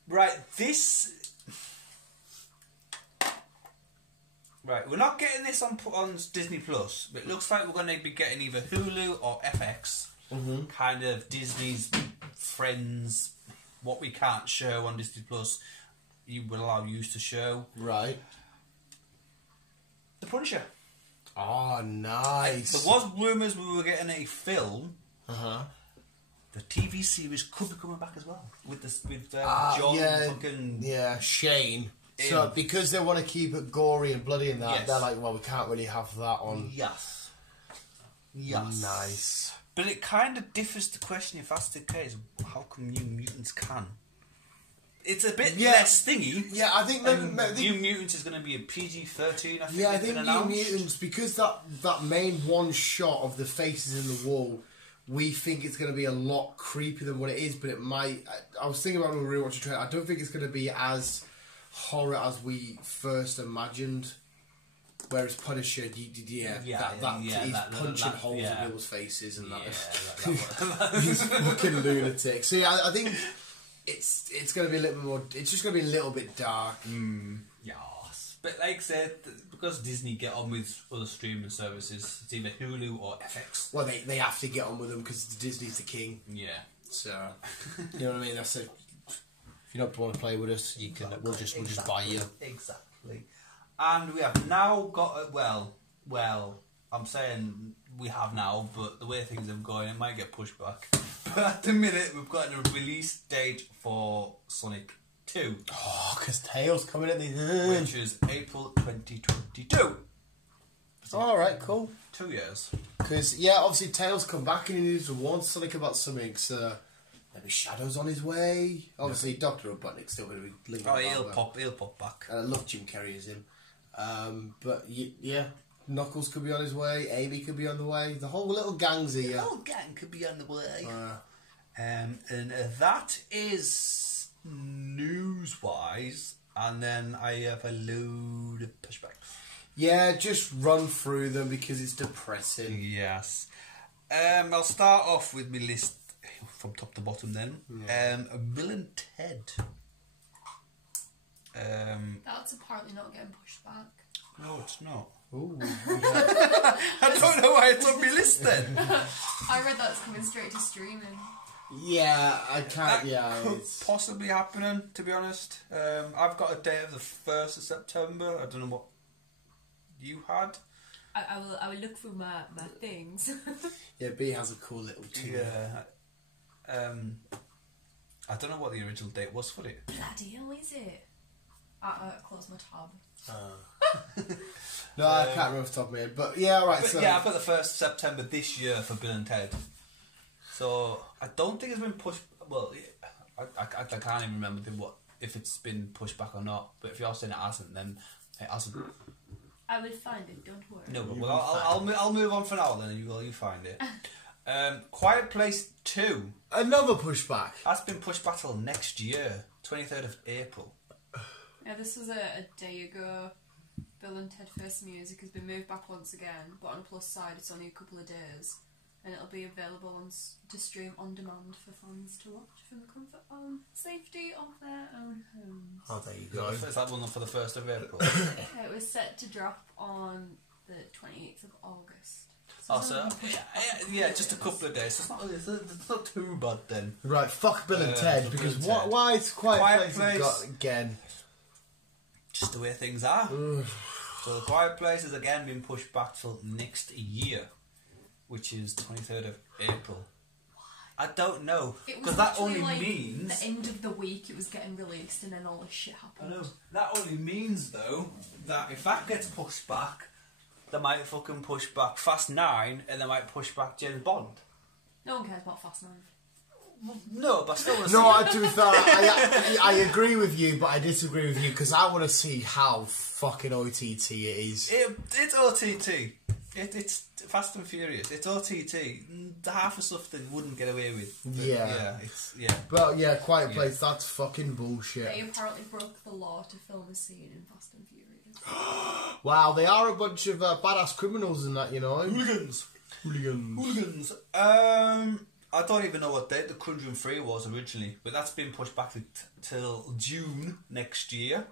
Right. This. Right, we're not getting this on Disney Plus, but it looks like we're going to be getting either Hulu or FX. Kind of Disney's friends, what we can't show on Disney Plus, you will allow you to show. Right. The Punisher. Oh, nice. There was rumours we were getting a film. The TV series could be coming back as well with John fucking Shane. So because they want to keep it gory and bloody and that, they're like, well, we can't really have that on. Yes. Nice. But it kind of differs the question if that's the case. How come New Mutants can? It's a bit less thingy. Yeah, I think New Mutants is going to be a PG-13. I think. Yeah, I think New Mutants, because that main one shot of the faces in the wall, we think it's going to be a lot creepier than what it is. But it might. I was thinking about when we were rewatching the trailer. I don't think it's going to be as horror as we first imagined. Whereas Punisher, he's punching holes in people's faces and he's fucking lunatic. So yeah, I think it's going to be a little bit more. It's just going to be a little bit dark. Yes, but like I said, because Disney get on with other streaming services, it's either Hulu or FX. Well, they have to get on with them because Disney's the king. Yeah. So you know what I mean. That's it. If you don't want to play with us, you can. We'll just buy you. Exactly. And we have now got well. I'm saying we have now, but the way things are going, it might get pushed back. But at the minute, we've got a release date for Sonic 2. Oh, because Tails coming at the which is April 2022. All right, cool. 2 years. Because obviously Tails come back and he needs to warn Sonic about something. So maybe Shadow's on his way. Obviously, Dr. Robotnik's still going to be linking. Oh, he'll pop back. I love Jim Carrey as him. But yeah, Knuckles could be on his way. Amy could be on the way. The whole little gang's here. The whole gang could be on the way. And that is news-wise. And then I have a load of pushbacks. Yeah, just run through them because it's depressing. Yes. I'll start off with my list from top to bottom then. Bill and Ted. That's apparently not getting pushed back. No, it's not. Ooh, I don't know why it's on my list then. I read that's coming straight to streaming. Yeah, I can't. That could possibly happening. To be honest, I've got a date of the 1st of September. I don't know what you had. I will look through my things. Yeah, B has a cool little tour. Yeah. I don't know what the original date was for it. Bloody hell, is it? I closed my tab. No, I can't remember off the top of my head. But yeah, right. But yeah, I've got the 1st of September this year for Bill and Ted. So I don't think it's been pushed. Well, I can't even remember if it's been pushed back or not. But if you're saying it hasn't, then it hasn't. I will find it. Don't worry. No, but I'll move on for now. Then and you find it. Quiet Place 2. Another pushback. That's been pushed back till next year, 23rd of April. Yeah, this was a day ago. Bill and Ted Face Music has been moved back once again, but on the plus side, it's only a couple of days. and it'll be available to stream on demand for fans to watch from the comfort and safety of their own homes. Oh, there you go. Is that one for the 1st of April? It was set to drop on the 28th of August. Just a couple of days. It's not too bad then. Right, fuck Bill and Ted, because why is Quiet Place got again? Just the way things are. So the Quiet Place has again been pushed back till next year, which is 23rd of April. I don't know, because that only means the end of the week it was getting released, and then all this shit happened. I know. That only means though that if that gets pushed back, they might fucking push back Fast 9, and they might push back James Bond. No one cares about Fast 9. No, but I still want to No, to be fair, I agree with you, but I disagree with you because I want to see how fucking OTT it is. It's OTT. It's Fast and Furious. It's OTT. Half the stuff they wouldn't get away with. But yeah, Quiet Place. That's fucking bullshit. They apparently broke the law to film a scene in Fast and Furious. Wow, they are a bunch of badass criminals in that, you know. Hooligans. I don't even know what date The Conjuring 3 was originally, but that's been pushed back till June next year.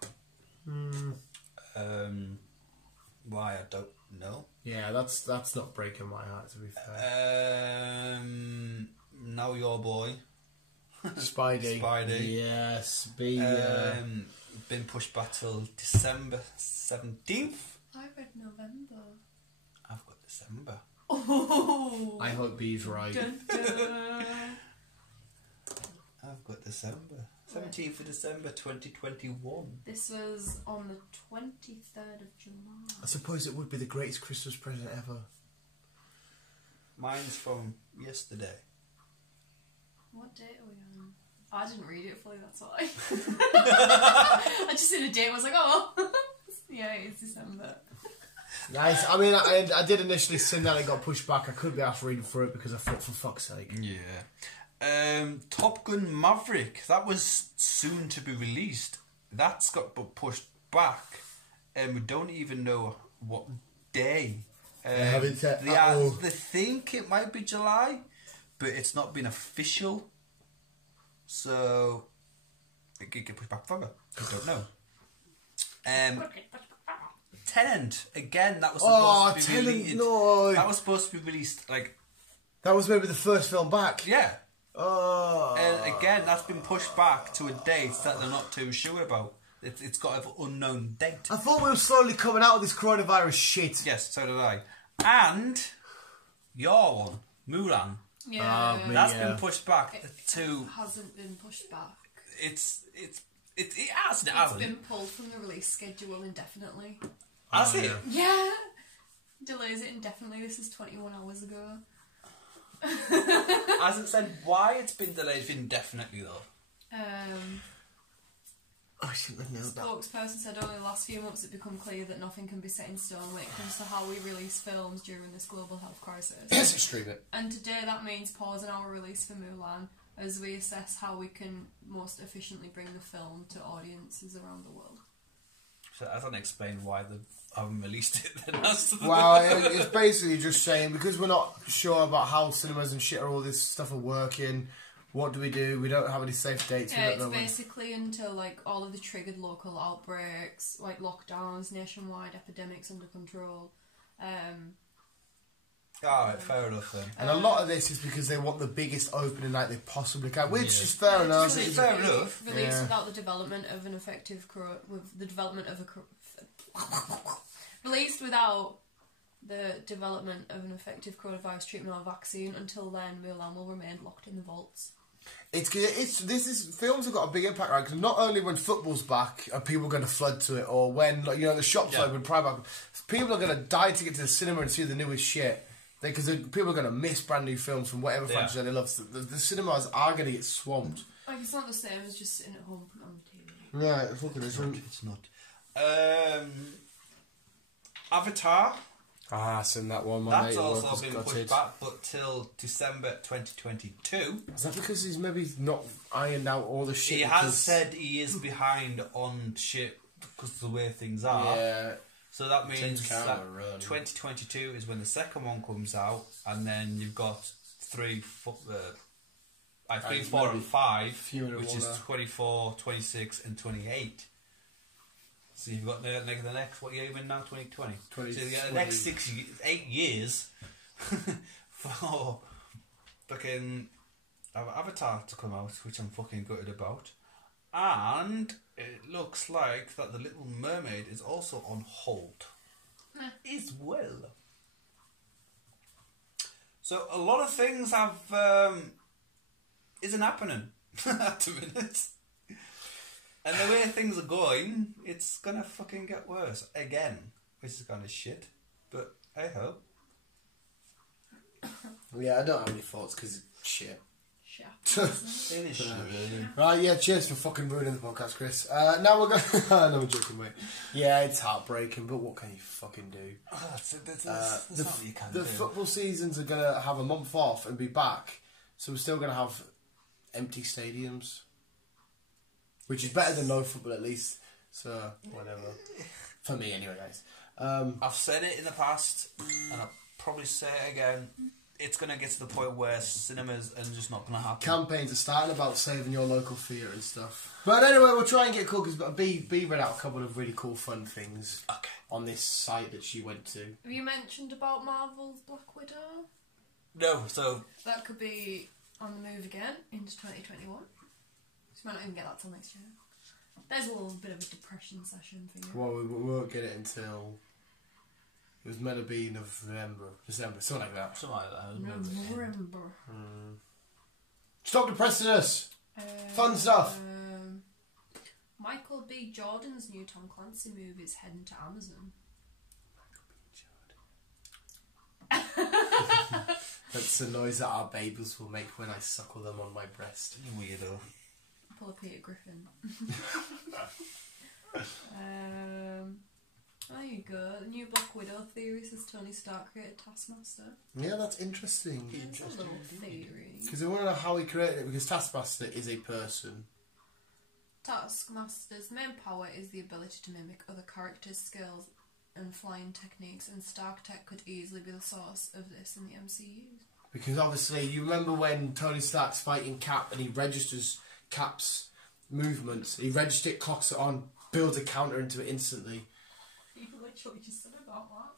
Why, I don't know. Yeah, that's not breaking my heart, to be fair. Now your boy. Spidey. Yes, been pushed back till December 17th. I read November. I've got December. Oh, I hope B's right. Dun, dun. I've got December. 17th of December 2021. This was on the 23rd of July. I suppose it would be the greatest Christmas present ever. Mine's from yesterday. What date are we on? I didn't read it fully, that's why. I just seen a date and was like, oh well. Yeah, it's December. Nice. I mean, I did initially sing that, it got pushed back. I couldn't be asked reading through it because I thought, for fuck's sake. Yeah. Top Gun Maverick, that was soon to be released. That's got pushed back. We don't even know what day. They think it might be July, but it's not been official. So it could get pushed back further. I don't know. Tenant, again, that was supposed to be released. No. That was supposed to be released that was maybe the first film back. Yeah. Oh. And again, that's been pushed back to a date that they're not too sure about. It's got an unknown date. I thought we were slowly coming out of this coronavirus shit. Yes, so did I. And your one, Mulan. Yeah. That's been pushed back to... It hasn't been pushed back. It hasn't. It's been pulled from the release schedule indefinitely. Has it? Yeah. Delays it indefinitely. This is 21 hours ago. Hasn't said why it's been delayed indefinitely though. I shouldn't have known that. Spokesperson said over the last few months it's become clear that nothing can be set in stone when it comes to how we release films during this global health crisis. Yes, extreme it. And today that means pausing our release for Mulan as we assess how we can most efficiently bring the film to audiences around the world. So that doesn't explain why they haven't released it then. Well, it's basically just saying, because we're not sure about how cinemas and shit or all this stuff are working, what do? We don't have any safe dates. Yeah, it's basically until all of the triggered local outbreaks, like lockdowns, nationwide epidemics under control. Alright, fair enough then. And a lot of this is because they want the biggest opening night they possibly can, which is fair enough. It's fair enough. Released without the development of an effective released without the development of an effective coronavirus treatment or vaccine. Until then, Mulan will remain locked in the vaults. Films have got a big impact, right? Because not only when football's back are people going to flood to it, or when the shops open, Primark, people are going to die to get to the cinema and see the newest shit. Because people are going to miss brand new films from whatever franchise they love. So the cinemas are going to get swamped. It's not the same as just sitting at home on the TV. Right, fucking isn't. It's not. Avatar. I've seen that one. That's also been pushed back, but till December 2022. Is that because he's maybe not ironed out all the shit? He has said he is behind on shit because of the way things are. Yeah. So that means James that Cameron run. 2022 is when the second one comes out, and then you've got 3, 4, and 5, which is 24, 26, and 28. So you've got the next, what year are you in now? 2020. So you get the next 8 years for fucking Avatar to come out, which I'm fucking gutted about. And it looks like that the Little Mermaid is also on hold as well. So a lot of things have isn't happening at the minute. And the way things are going, it's gonna fucking get worse again, which is kind of shit. But hey ho. Yeah, I don't have any thoughts because it's shit. Shit. It is shit, really. Right, yeah, cheers for fucking ruining the podcast, Chris. Now we're going... No, I'm joking, mate. Yeah, it's heartbreaking, but what can you fucking do? Oh, that's not what you can do. The football seasons are going to have a month off and be back, so we're still going to have empty stadiums, which is better than no football, at least. So, whatever. For me, anyway, guys. I've said it in the past, and I'll probably say it again. It's going to get to the point where cinemas are just not going to happen. Campaigns are starting about saving your local theatre and stuff. But anyway, we'll try and get cool because B read out a couple of really cool, fun things on this site that she went to. Have you mentioned about Marvel's Black Widow? No, so... That could be on the move again into 2021. So you might not even get that till next year. There's a little bit of a depression session for you. Well, we won't get it until... It was meant to be December, something like that. Something like that. November. Stop depressing us! Fun stuff! Michael B. Jordan's new Tom Clancy movie is heading to Amazon. That's the noise that our babies will make when I suckle them on my breast. You weirdo. Pull a Peter Griffin. There you go. The new Black Widow theory says Tony Stark created Taskmaster. Yeah, that's interesting. It's a little theory. Because I want to know how he created it, because Taskmaster is a person. Taskmaster's main power is the ability to mimic other characters' skills and flying techniques, and Stark Tech could easily be the source of this in the MCU. Because obviously, you remember when Tony Stark's fighting Cap and he registers Cap's movements. He registers it, clocks it on, builds a counter into it instantly. You literally just said about that.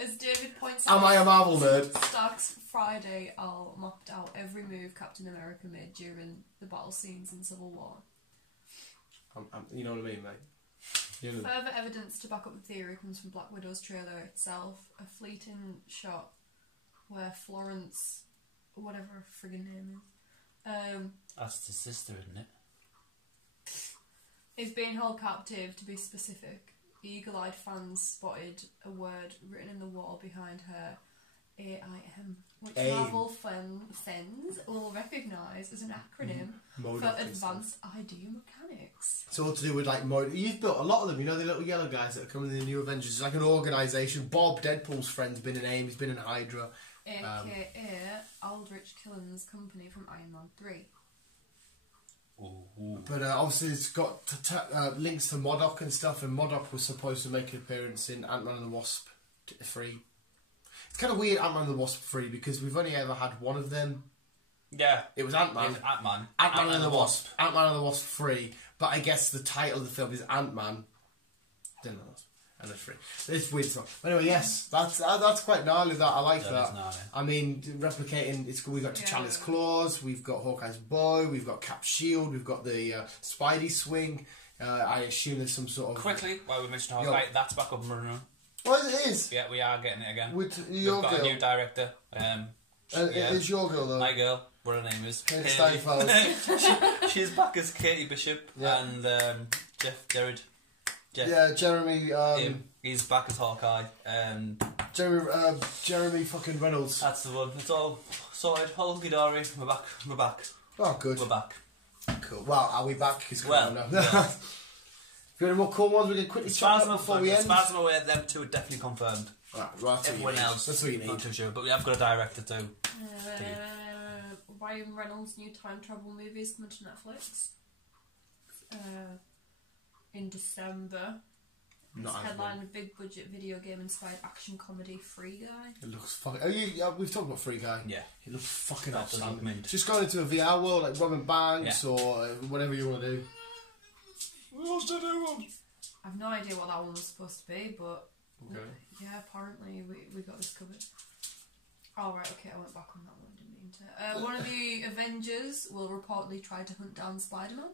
As David points out, am I a Marvel nerd? Stark's Friday Owl mapped out every move Captain America made during the battle scenes in Civil War. You know what I mean, mate? Further evidence to back up the theory comes from Black Widow's trailer itself. A fleeting shot where Florence, whatever her friggin' name is, that's the sister, isn't it? is being held captive, to be specific. Eagle-eyed fans spotted a word written in the wall behind her, AIM, which Marvel fans will recognise as an acronym for Advanced Idea Mechanics. It's all to do with like you've built a lot of them, you know, the little yellow guys that are coming in the new Avengers. It's like an organisation. Bob, Deadpool's friend's been in AIM, he's been in Hydra. AKA Aldrich Killen's company from Iron Man 3. But obviously it's got links to MODOK and stuff, and MODOK was supposed to make an appearance in Ant-Man and the Wasp 3. It's kind of weird, Ant-Man and the Wasp 3, because we've only ever had one of them. Yeah. It was Ant-Man. Ant-Man and the Wasp. Ant-Man and the Wasp 3. But I guess the title of the film is Ant-Man. Then the Wasp. And it's 3. It's weird stuff. But anyway, yes, that's quite gnarly. That I like that. I mean, replicating. It's we got T'Challa's claws. We've got Hawkeye's bow. We've got Cap's shield. We've got the Spidey swing. I assume there's some sort of quickly while we mentioned Hawkeye. That's back up and running. Well, it is. Yeah, we are getting it again. With We've your got girl. a new director. Is your girl though? My girl. What her name is? Katie Steinfeld. She's back as Katie Bishop and Jeff Jared. Yeah, Jeremy. He's back as Hawkeye. Jeremy fucking Reynolds. That's the one. It's all sorted. Hunky dory. We're back. Oh, good. We're back. Cool. Well, are we back? Well, no. If you have any more cool ones, we can quickly chat before we end. As far as I'm aware, them two are definitely confirmed. Right, everyone else, that's what you need. Not too sure, but we have got a director too. Ryan Reynolds' new time travel movie is coming to Netflix in December. It's headlined a big budget video game inspired action comedy Free Guy. It looks fucking. We've talked about Free Guy. Yeah. It looks fucking That awesome. doesn't mean- Just going into a VR world like robbing banks or whatever you want to do. Who wants to do one? I've no idea what that one was supposed to be, but Okay. yeah, apparently we got this covered. Oh right, okay, I went back on that one. Didn't mean to. One of the Avengers will reportedly try to hunt down Spider-Man.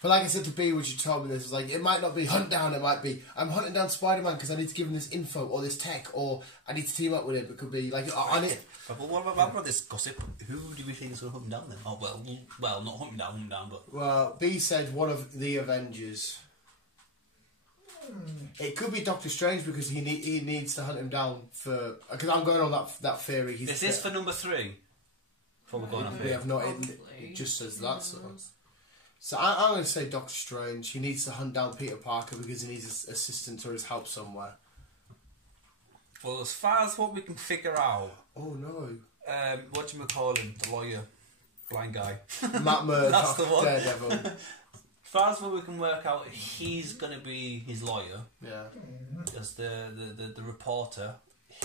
But like I said to B, when she told me this, was like, it might not be hunt down, it might be, I'm hunting down Spider-Man because I need to give him this info or this tech or I need to team up with him. It could be like, But what about this gossip? Who do we think is going to hunt him down then? Oh, well, not hunt him down, but... Well, B said one of the Avengers. It could be Doctor Strange because he needs to hunt him down for... Because I'm going on that theory. Is this for number 3? Before we're going off We here. have not... It just says that, So I'm going to say Doctor Strange. He needs to hunt down Peter Parker because he needs his assistance or his help somewhere. Well, as far as what we can figure out... Oh, no. Whatchamacallit, the lawyer, blind guy. Matt Murdock, That's the one. Daredevil. As far as what we can work out, he's going to be his lawyer. Yeah. As the reporter,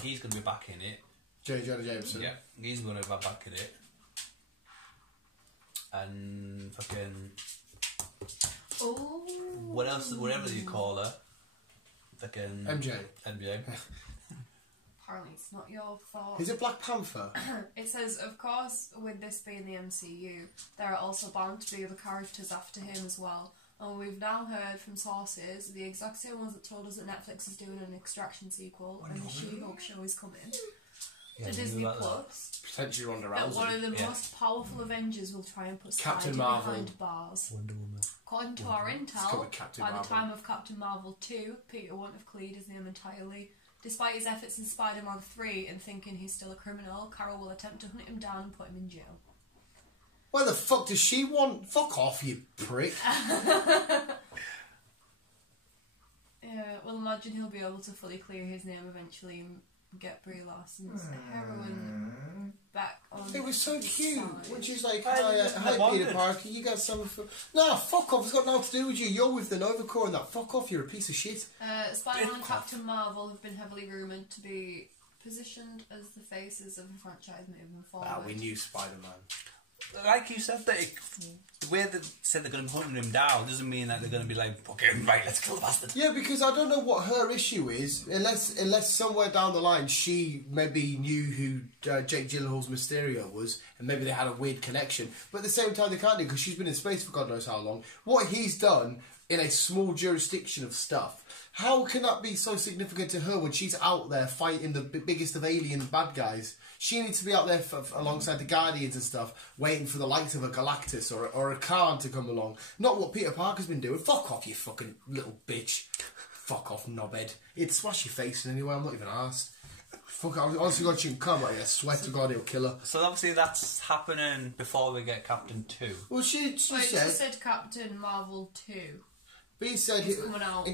he's going to be back in it. J. Jonah Jameson. Yeah, he's going to be back in it. And fucking... Oh. What else, whatever you call her. Fucking... MJ. Apparently it's not your fault. Is it Black Panther? It says, of course, with this being the MCU, there are also bound to be other characters after him as well. And we've now heard from sources, the exact same ones that told us that Netflix is doing an Extraction sequel and the She-Hulk show is coming to Disney Plus. Potentially Ronda That Rousey. one of the most powerful Avengers will try and put Captain Spidey Marvel. behind bars. Wonder Woman. According to our intel, called Captain by the Marvel. time of Captain Marvel 2, Peter won't have cleared his name entirely. Despite his efforts in Spider-Man 3 and thinking he's still a criminal, Carol will attempt to hunt him down and put him in jail. Why the fuck does she want? Fuck off, you prick. Yeah, well, imagine he'll be able to fully clear his name eventually and get Brie Larson's heroin back on. It was so cute side. when she's like, I hi wondered. Peter Parker, you got something for... Nah, fuck off, it's got nothing to do with you. You're with the Nova Corps and that. Fuck off, you're a piece of shit. Spider-Man and Captain Marvel have been heavily rumoured to be positioned as the faces of the franchise moving forward. Ah, we knew Spider-Man. Like you said, that the way they said they're going to be hunting him down doesn't mean that they're going to be like, okay, right, let's kill the bastard. Yeah, because I don't know what her issue is, unless somewhere down the line she maybe knew who Jake Gyllenhaal's Mysterio was, and maybe they had a weird connection. But at the same time, they can't do because she's been in space for God knows how long. What he's done in a small jurisdiction of stuff, how can that be so significant to her when she's out there fighting the biggest of alien bad guys? She needs to be out there alongside the Guardians and stuff, waiting for the likes of a Galactus or a Khan to come along. Not what Peter Parker's been doing. Fuck off, you fucking little bitch. Fuck off, knobhead. It'd smash your face in anyway, I'm not even arsed. Fuck, honestly, God, she can come. I swear to God, he'll kill her. So obviously that's happening before we get Captain 2. Well, she Wait, said... she said Captain Marvel 2. B said... He's coming out,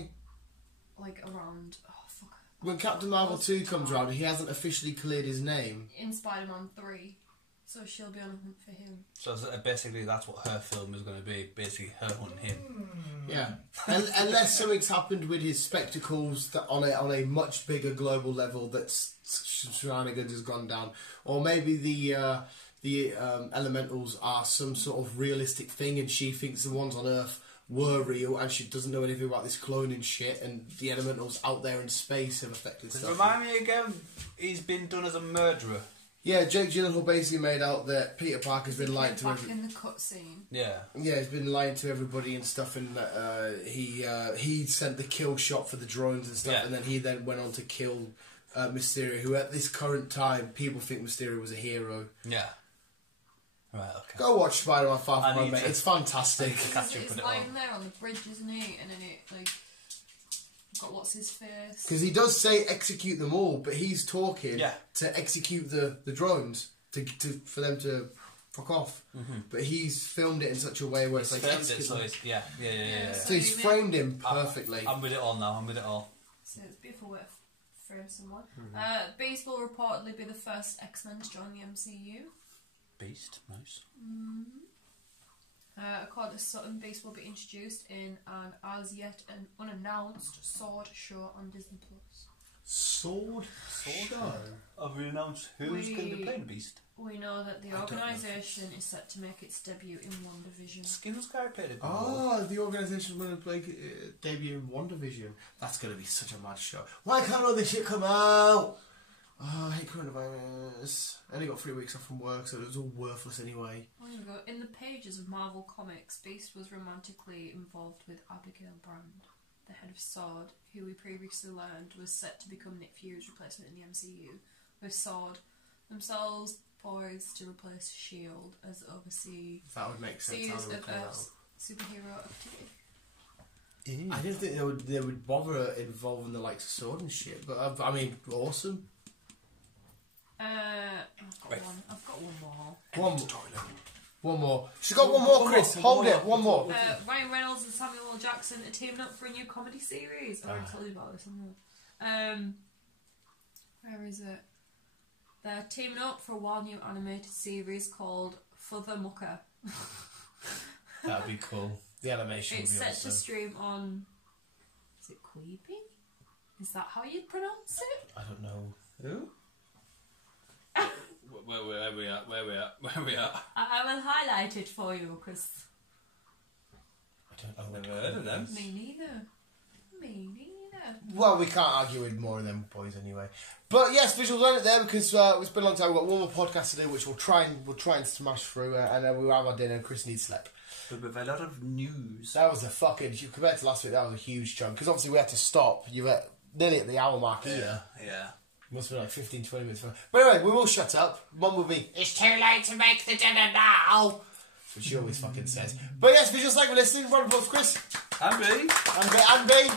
like, around... Oh, fuck. When Captain Marvel 2 comes around, he hasn't officially cleared his name. In Spider-Man 3. So she'll be on a hunt for him. So basically that's what her film is going to be, basically her hunting him. Yeah. Unless something's happened with his spectacles that on a much bigger global level that shenanigans has gone down. Or maybe the elementals are some sort of realistic thing and she thinks the ones on Earth were real and she doesn't know anything about this cloning shit and the elementals out there in space have affected stuff. Remind me again, he's been done as a murderer. Yeah, Jake Gyllenhaal basically made out that Peter Parker's been lying to Back in the cutscene. Yeah. Yeah, he's been lying to everybody and stuff, and he sent the kill shot for the drones and stuff, and then he went on to kill Mysterio, who at this current time people think Mysterio was a hero. Yeah. Right. Okay. Go watch Spider-Man Far From Home, mate. It's fantastic. He's lying there on the bridge, isn't he? And then it like got what's his face. Because he does say execute them all, but he's talking Yeah. to execute the drones for them to fuck off. But he's filmed it in such a way where it's like execute them. Yeah. So he's framed him perfectly. I'm with it all now. So it's a beautiful way to frame someone. Beast will reportedly be the first X-Men to join the MCU. Beast, nice. According to Sutton, Beast will be introduced in an as yet an unannounced sword show on Disney Plus. Sword show? Have we announced who's going to be playing Beast? We know that the organisation is set to make its debut in WandaVision. Skittles guy played it. The organisation will debut in WandaVision. That's going to be such a mad show. Why can't all this shit come out? Oh, I hate coronavirus. I only got 3 weeks off from work, so it was all worthless anyway. Oh, here we go. In the pages of Marvel Comics, Beast was romantically involved with Abigail Brand, the head of SWORD, who we previously learned was set to become Nick Fury's replacement in the MCU, with SWORD themselves poised to replace S.H.I.E.L.D. as oversee that would make sense. of Earth's superhero activity. I didn't think they would bother involving the likes of SWORD and shit, but I mean, awesome. I've got one more. One more. She's got one more, Chris. Hold it. One more. Ryan Reynolds and Samuel L. Jackson are teaming up for a new comedy series. I already told you about this, haven't I? Where is it? They're teaming up for one new animated series called Further Mucker. That'd be cool. The animation would be awesome. It's set to stream on... Is it Quibi? Is that how you pronounce it? I don't know. Who? Where we at? I will highlight it for you, because... I don't know. Never heard of them. Me neither. Well, we can't argue with more of them boys anyway. But yes, visuals on it there because it's been a long time. We've got one more podcast to do, which we'll try and smash through, and then we'll have our dinner. And Chris needs sleep. But with a lot of news. That was a fucking... Compared to last week, that was a huge chunk because obviously we had to stop. You were nearly at the hour mark here. Yeah. Must be like 15, 20 minutes. But anyway, we will shut up. Mum will be, it's too late to make the dinner now. Which she always fucking says. But yes, visuals, thank you for listening. Round of applause, Chris. And B.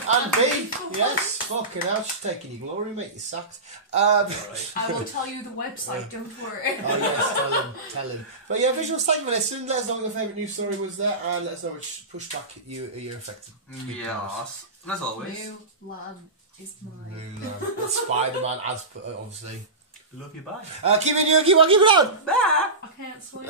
And B. Yes, fucking hell, she's taking your glory, mate. You're sacked. I will tell you the website, don't worry. Oh yes, tell him. But yeah, visuals, thank you for listening. Let us know what your favourite news story was there, and let us know which pushback you're affected. Yes. And as always. Mulan is mine. Mulan. It's Spider-Man, as obviously. Love you, bye. Keep it new, keep on, keep it on. I can't swim.